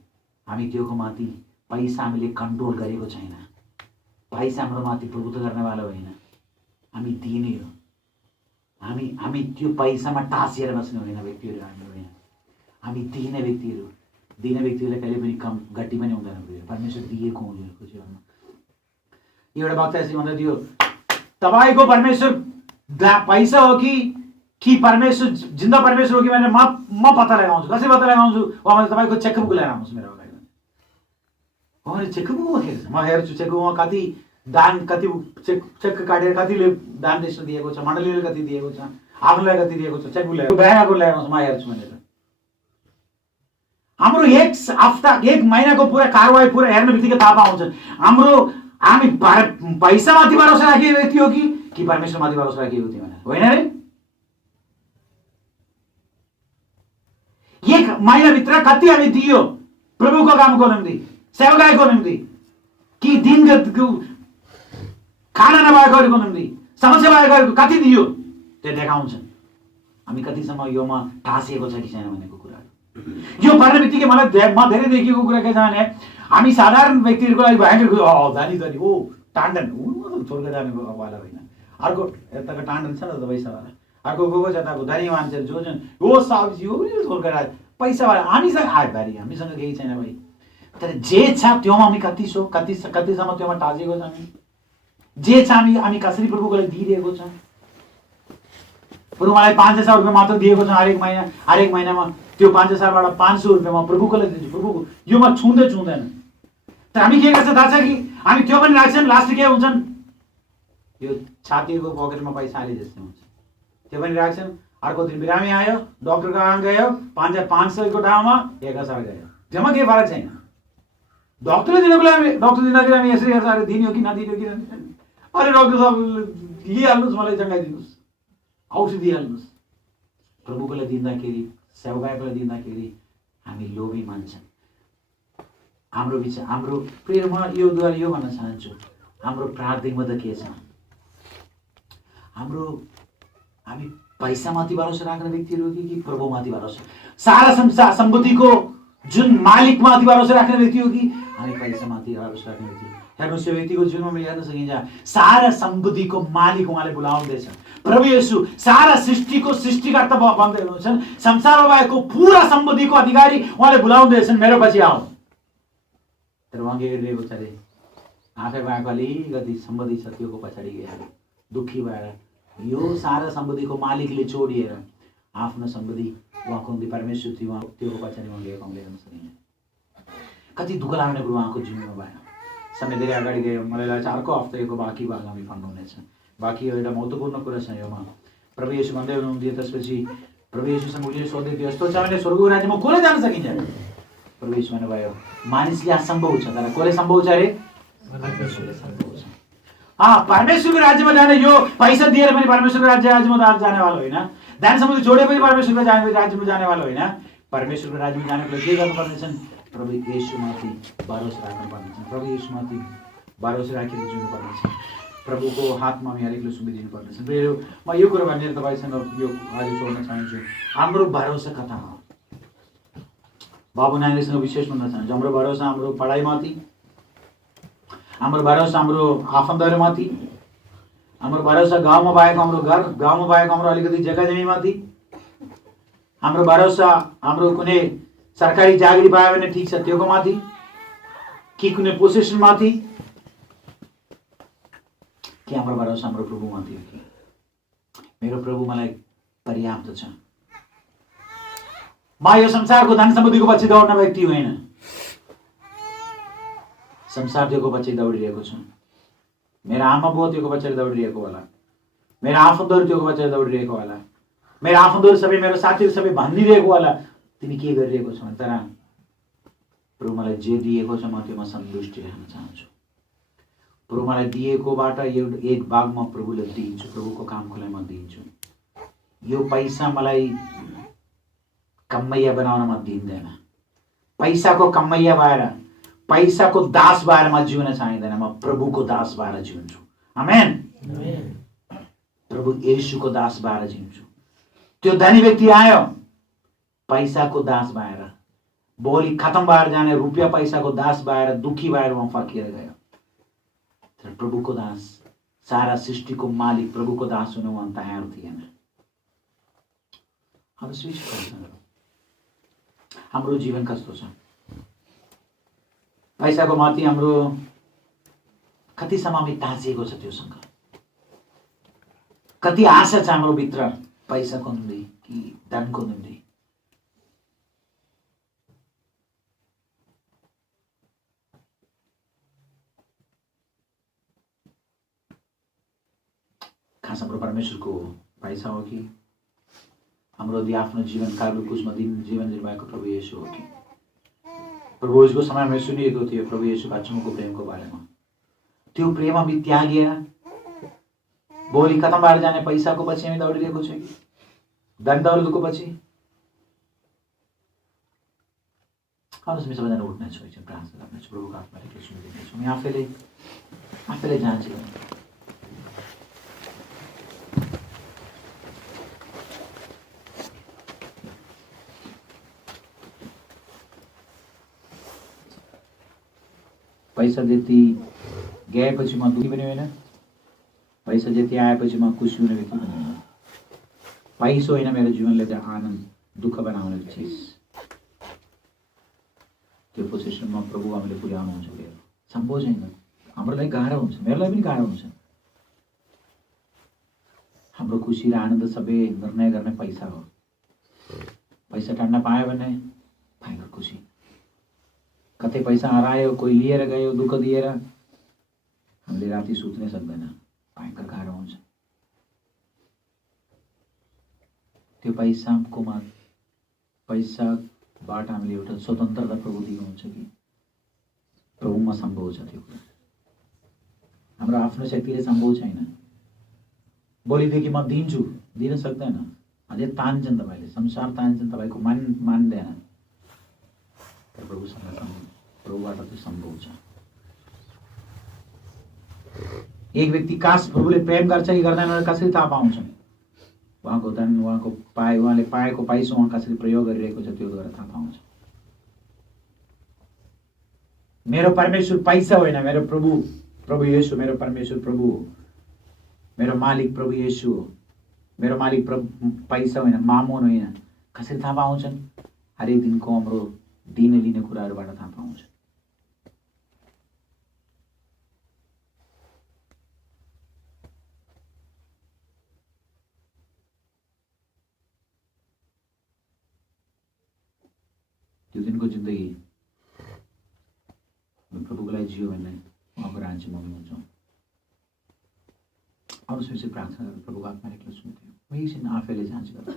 हामी त्योको माथि पैसा हामीले कन्ट्रोल गरेको छैन, पैसा हाम्रो माथि प्रभुत्व गर्नेवाला होइन, हामी दिने हो। हामी त्यो पैसामा टाँसिएर बस्ने होइन व्यक्तिहरू, हामी होइन, हामी दिने व्यक्तिहरू। दिने व्यक्तिहरूले कहिले पनि कम गट्टी पनि हुँदैन, परमेश्वर दिएको उनीहरूको जीवनमा। एउटा वक्ता यसरी भन्दै थियो, तपाईँको परमेश्वर पैसा हो कि परमेश्वर जिन्दा परमेश्वर हो कि भनेर म पत्ता लगाउँछु। कसरी पत्ता लगाउँछु? मैले तपाईँको चेकबुक लिएर आउँछु मेरो अगाडि, मैले चेकबुकमा हेर्छु, म हेर्छु चेकबुकमा कति दान, कति चेक काटेर कतिले दान त्यसमा दिएको छ, मण्डलीले कति दिएको छ, आफूलाई कति दिएको छ, चेकबुक ल्याएको ब्यागको ल्याएर आउँछु, म हेर्छु भनेर। हाम्रो एक हप्ता एक महिनाको पुरा कारवाही पुरा हेर्ने बित्तिकै थाहा पाउँछ हामी पैसामाथि भरोसा राखेको व्यक्ति हो कि परमेश्वरमाथि भरोसा राखेको व्यक्ति भनेर, होइन रे? एक महिनाभित्र कति हामी दियो प्रभुको कामको निम्ति, सेवकाईको निम्ति, कि दिनको खाना नभएकोहरूको निम्ति, समस्या भएकोहरूको कति दियो, त्यो देखाउँछ हामी कतिसम्म योमा टाँसिएको छ कि छैन भनेको कुरा। यो पढ्ने बित्तिकै मलाई म धेरै देखेको कुरा के छ भने हामी साधारण व्यक्तिहरूको लागि भयङ्कर धनी ओ टान्डन छोड्का जानेवाला होइन, अर्को यताको टान्डन छ नि त पैसावाला, अर्को गएको छ यताको धनी मान्छेहरू जो छन् यो सब्जी हो छोड्का पैसावाला, हामीसँग आएबारी हामीसँग केही छैन भाइ। तर जे छ त्योमा हामी कतिसम्म त्योमा टाँसेको छ, हामी जे छ हामी कसरी प्रभुको लागि दिइरहेको छ। प्रभु मलाई 5,000 रुपियाँ मात्र दिएको छ हरेक महिनामा, त्यो 5,000बाट 500 रुपियाँ म प्रभुको लागि दिन्छु, प्रभुको यो म छुँदैन। तर हामी के गर्छ थाहा छ कि हामी त्यो पनि राख्छौँ, लास्ट के हुन्छन् यो छातीको पकेटमा पैसा हाले जस्तै हुन्छ, त्यो पनि राख्छौँ। अर्को दिन बिरामी आयो, डक्टर कहाँ गयो, 5,500 ठाउँमा 1,000 गयो, त्योमा केही फरक छैन। डक्टरले दिनको लागि डक्टर दिँदाखेरि हामी यसरी हेर्छ, अरे दिने हो कि नदिने हो कि नदिने, अरे डक्टर साहब लिइहाल्नुहोस्, मलाई चङ्गाइदिनुहोस्, औषधि दिइहाल्नुहोस्। प्रभुको लागि दिँदाखेरि, सेवकाईको लागि दिँदाखेरि हामी लोभी मान्छौँ। हाम्रो प्रिय म योद्वारा यो भन्न चाहन्छु, हाम्रो प्रार्थनामा त के छ, हामी पैसामाथि भरोसा राख्ने व्यक्तिहरू कि प्रभुमाथि भरोसा, सारा संसार सम्पत्तिको जुन मालिकमाथि भरोसा राख्ने व्यक्ति हो कि हामी पैसामाथि भरोसा राख्ने व्यक्ति। हेर्नुहोस् यो व्यक्तिको जीवनमा हेर्न सकिन्छ, सारा सम्पत्तिको मालिक उहाँले बोलाउँदैछ। प्रभु येशू सारा सृष्टिको सृष्टिकर्ता भन्दै हुन्छन्, संसारमा भएको पुरा सम्पत्तिको अधिकारी उहाँले बोलाउँदैछन्, मेरो पछि आऊ। तर उहाँ के गरिरहेको छ अरे, आफै भएको अलिकति सम्पत्ति छ त्योको पछाडि गएर दुःखी भएर यो सारा सम्पत्तिको मालिकले छोडिएर आफ्नो सम्पत्ति उहाँको निम्ति परमेश्वर थियो उहाँ त्योको पछाडि उहाँ गएको हामीले हेर्न सकिन्छ। कति दुःख लाग्ने कुरो उहाँको जीवनमा भयो। समय धेरै अगाडि गयो, मलाई लाग्छ अर्को हप्ताको बाँकी भाग हामी पढ्नु हुनेछ। बाँकी एउटा महत्त्वपूर्ण कुरा छ योमा। प्रभु येशू भन्दै हुनुहुन्थ्यो, त्यसपछि प्रभु येशूसँग उसले सोध्दै थियो, यस्तो छ भने स्वर्गको राज्यमा कसले जान सकिन्छ? प्रभु येशू भन्नुभयो, मानिसले असम्भव छ, तर कसले सम्भव छ अरे? परमेश्वरले सम्भव छ। परमेश्वरको राज्यमा जाने, यो पैसा दिएर पनि परमेश्वरको राज्यमा जानेवाला होइन, दान सम्पत्ति छोडे पनि परमेश्वरको राज्यमा जानेवाला होइन। परमेश्वरको राज्यमा जानको लागि के गर्नुपर्नेछन्? प्रभु येशूमाथि भरोसा राख्नुपर्नेछ, प्रभु येशूमाथि भरोसा राखेर जिउनुपर्नेछ, प्रभुको हातमा हामी हरेकले सुम्पिदिनुपर्नेछ। म यो कुरा भनेर तपाईँसँग यो आज जोड्न चाहन्छु, हाम्रो भरोसा कता हो? बाबु नानीसँग विशेष भन्न चाहन्छु, हाम्रो भरोसा हाम्रो पढाइमाथि, हाम्रो भरोसा हाम्रो आफन्तहरूमाथि, हाम्रो भरोसा गाउँमा भएको हाम्रो घर, गाउँमा भएको हाम्रो अलिकति जग्गा जमिनमाथि, हाम्रो भरोसा हाम्रो कुनै सरकारी जागिरी पायो भने ठिक छ त्योको माथि, कि कुनै पोसेसनमाथि, कि हाम्रो भरोसा हाम्रो प्रभुमाथि हो कि मेरो प्रभु मलाई पर्याप्त छ? म यो संसारको धन सम्पत्तिको पछि दौड्ने व्यक्ति होइन, संसार त्योको पछि दौडिरहेको छु। मेरो आमा बुवा त्योको पछाडि दौडिरहेको होला, मेरो आफन्तहरू त्योको पछाडि दौडिरहेको होला, मेरो आफन्तहरू सबै, मेरो साथीहरू सबै भनिदिरहेको होला तिमी के गरिरहेको छौ। तर प्रभु मलाई जे दिएको छ म त्योमा सन्तुष्टि राख्न चाहन्छु। प्रभु मलाई दिएकोबाट एक भाग म प्रभुले दिन्छु, प्रभुको कामको लागि म दिन्छु। यो पैसा मलाई कमैया बनाउन म दिँदैन, पैसाको कमैया भएर, पैसाको दास भएर म जिउन चाहिँदैन, म प्रभुको दास भएर जिउँछु। आमेन। प्रभु येशूको दास भएर जिउँछु। त्यो धनी व्यक्ति आयो पैसाको दास भएर, भोलि खत्म भएर जाने रुपियाँ पैसाको दास भएर दुखी भएर उहाँ फर्किएर गयो। तर प्रभुको दास, सारा सृष्टिको मालिक प्रभुको दास हुन उहाँ तयार थिएन। अब स्विच गर्छ, हाम्रो जीवन कस्तो छ? पैसाको माथि हाम्रो कतिसम्म हामी टाँसिएको छ त्योसँग? कति आशा छ हाम्रो भित्र पैसाको निम्ति कि धनको निम्ति? खास हाम्रो परमेश्वरको पैसा हो कि हाम्रो आफ्नो जीवन कालको कुशमा जीवन निर्वाहको प्रभु येशू हो कि? रोजको समयमा सुनिएको थियो प्रभु येशूका चुमुको प्रेमको बारेमा। त्यो प्रेम हामी त्यागेर भोलि कताबाट जाने पैसाको पछि हामी दौडिरहेको छौँ कि धन दौलतको पछि? आउनुहोस् हामी सबैजना उठ्नेछौँ, एकछिन प्रार्थना गर्नेछौँ, प्रभुको आत्माले सुनिदिनेछौँ। हामी आफैले जान्छौँ। पैसा जति गएपछि म दुखी पनि होइन, पैसा जति आएपछि म खुसी हुने व्यक्ति पनि होइन। पैसा होइन मेरो जीवनले आनन्द दुःख बनाउने चिज। त्यो पोजिसनमा प्रभु हामीले पुर्याउनुहुन्छ मेरो सम्भव छैन। हाम्रो लागि गाह्रो हुन्छ, मेरो लागि पनि गाह्रो हुन्छ। हाम्रो खुसी र आनन्द सबै निर्णय गर्ने पैसा हो। पैसा टाढ्न पायो भने भयङ्कर खुसी। कतै पैसा हरायो, कोही लिएर गयो, दुःख दिएर हामीले राति सुत्नै सक्दैन, भयङ्कर गाह्रो हुन्छ। त्यो पैसाबाट हामीले एउटा स्वतन्त्रता प्रभु दिनुहुन्छ कि प्रभुमा सम्भव छ त्यो कुरा। हाम्रो आफ्नो शक्तिले सम्भव छैन। भोलिदेखि म दिन्छु, दिन सक्दैन। अझै तान्छन् तपाईँले, संसार तान्छन्, तपाईँको मन मान्दैन। तर प्रभुबाट त्यो सम्भव छ। एक व्यक्ति काश प्रभुले प्रेम गर्छ कि गर्दैन कसरी थाहा पाउँछ? उहाँको धन, उहाँले पाएको पैसा उहाँ कसरी प्रयोग गरिरहेको छ त्योद्वारा थाहा पाउँछ। मेरो परमेश्वर पैसा होइन, मेरो प्रभु येशू मेरो परमेश्वर प्रभु हो। मेरो मालिक प्रभु येशू हो। मेरो मालिक पैसा होइन, मामोन होइन। कसरी थाहा पाउँछन्? हरेक दिनको हाम्रो दिने लिने कुराहरूबाट थाहा पाउँछ। त्यो दिनको जिन्दगी प्रभुको लागि जियो भने उहाँको राज्य मम्मी हुन्छौँ। आउनुहोस् यसरी प्रार्थना गरेर प्रभुको आत्मा एक्लै सुन्थ्यो। म एकछिन आफैले जाँच गरेँ।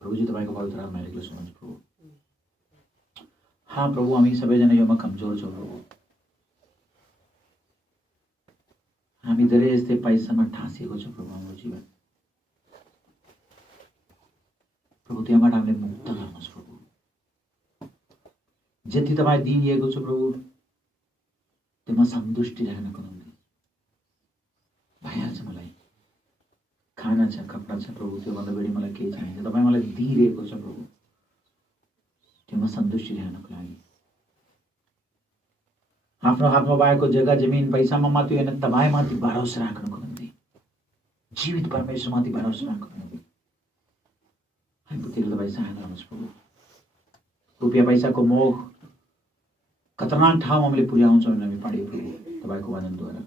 प्रभुजी तपाईँको पवित्र आत्मा एक्लै सुन्नुहुन्छ प्रभु। हाँ प्रभु, हामी सबैजना योमा कमजोर छौँ प्रभु। हामी धेरै यस्तै पैसामा ठासिएको छ प्रभु हाम्रो जीवन। प्रभु त्यहाँबाट हामीले मुक्त गर्नुहोस् प्रभु। जति तपाईँ दिइएको छ प्रभु त्योमा सन्तुष्टि राख्नको निम्ति भइहाल्छ। मलाई खाना छ, कपडा छ प्रभु, त्योभन्दा बढी मलाई केही चाहिन्छ। तपाईँ मलाई दिइरहेको छ प्रभु, त्योमा सन्तुष्टि राख्नको लागि। आफ्नो हातमा भएको जग्गा जमिन पैसामा मात्रै होइन, तपाईँमाथि भरोसा राख्नको निम्ति, जीवित परमेश्वरमाथि भरोसा राख्नको निम्ति हामी तपाईँ सहायता गर्नुहोस् प्रभु। रुपियाँ पैसाको मोह खतरनाक ठाउँमा हामीले पुर्याउँछौँ भने हामी पढ्यौँ प्रभु तपाईँको वचनद्वारा।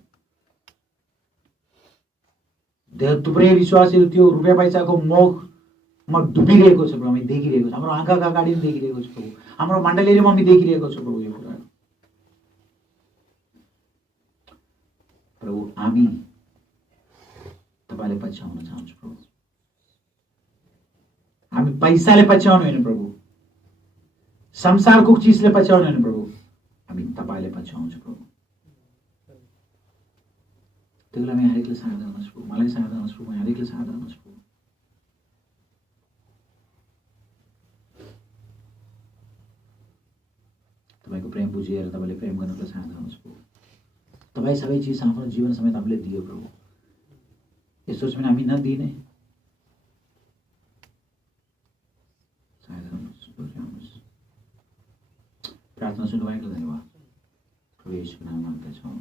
धेरै थुप्रै विश्वासीहरू त्यो रुपियाँ पैसाको मोहमा डुबिरहेको छ प्रभु। हामी देखिरहेको छ, हाम्रो आँखाका अगाडि पनि देखिरहेको छ प्रभु, हाम्रो मण्डलीमा हामी देखिरहेको छ प्रभु यो कुराहरू। प्रभु हामी तपाईँले पछ्याउन चाहन्छौँ प्रभु। हामी पैसाले पछ्याउनु होइन प्रभु, संसारको चिजले पछ्याउनु होइन प्रभु, हामी तपाईँले पछ्याउँछौँ प्रभु। त्यसलाई हामी हरेकले सहायता गर्नुहोस् प्रभु। मलाई सहायता गर्नुहोस् प्रभु, हरेकले सहायता गर्नुहोस् प्रभु। तपाईँको प्रेम बुझेर तपाईँले प्रेम गर्नको सहायता गर्नुहोस् प्रभु। तपाईँ सबै चिज आफ्नो जीवन समेत हामीले दियो प्रभु। यस सोच में हामी नदिने सहायता गर्नुहोस्। प्रार्थना सुन्नुभएको धन्यवाद। प्रभु येशूको नाममा माग्दछौँ।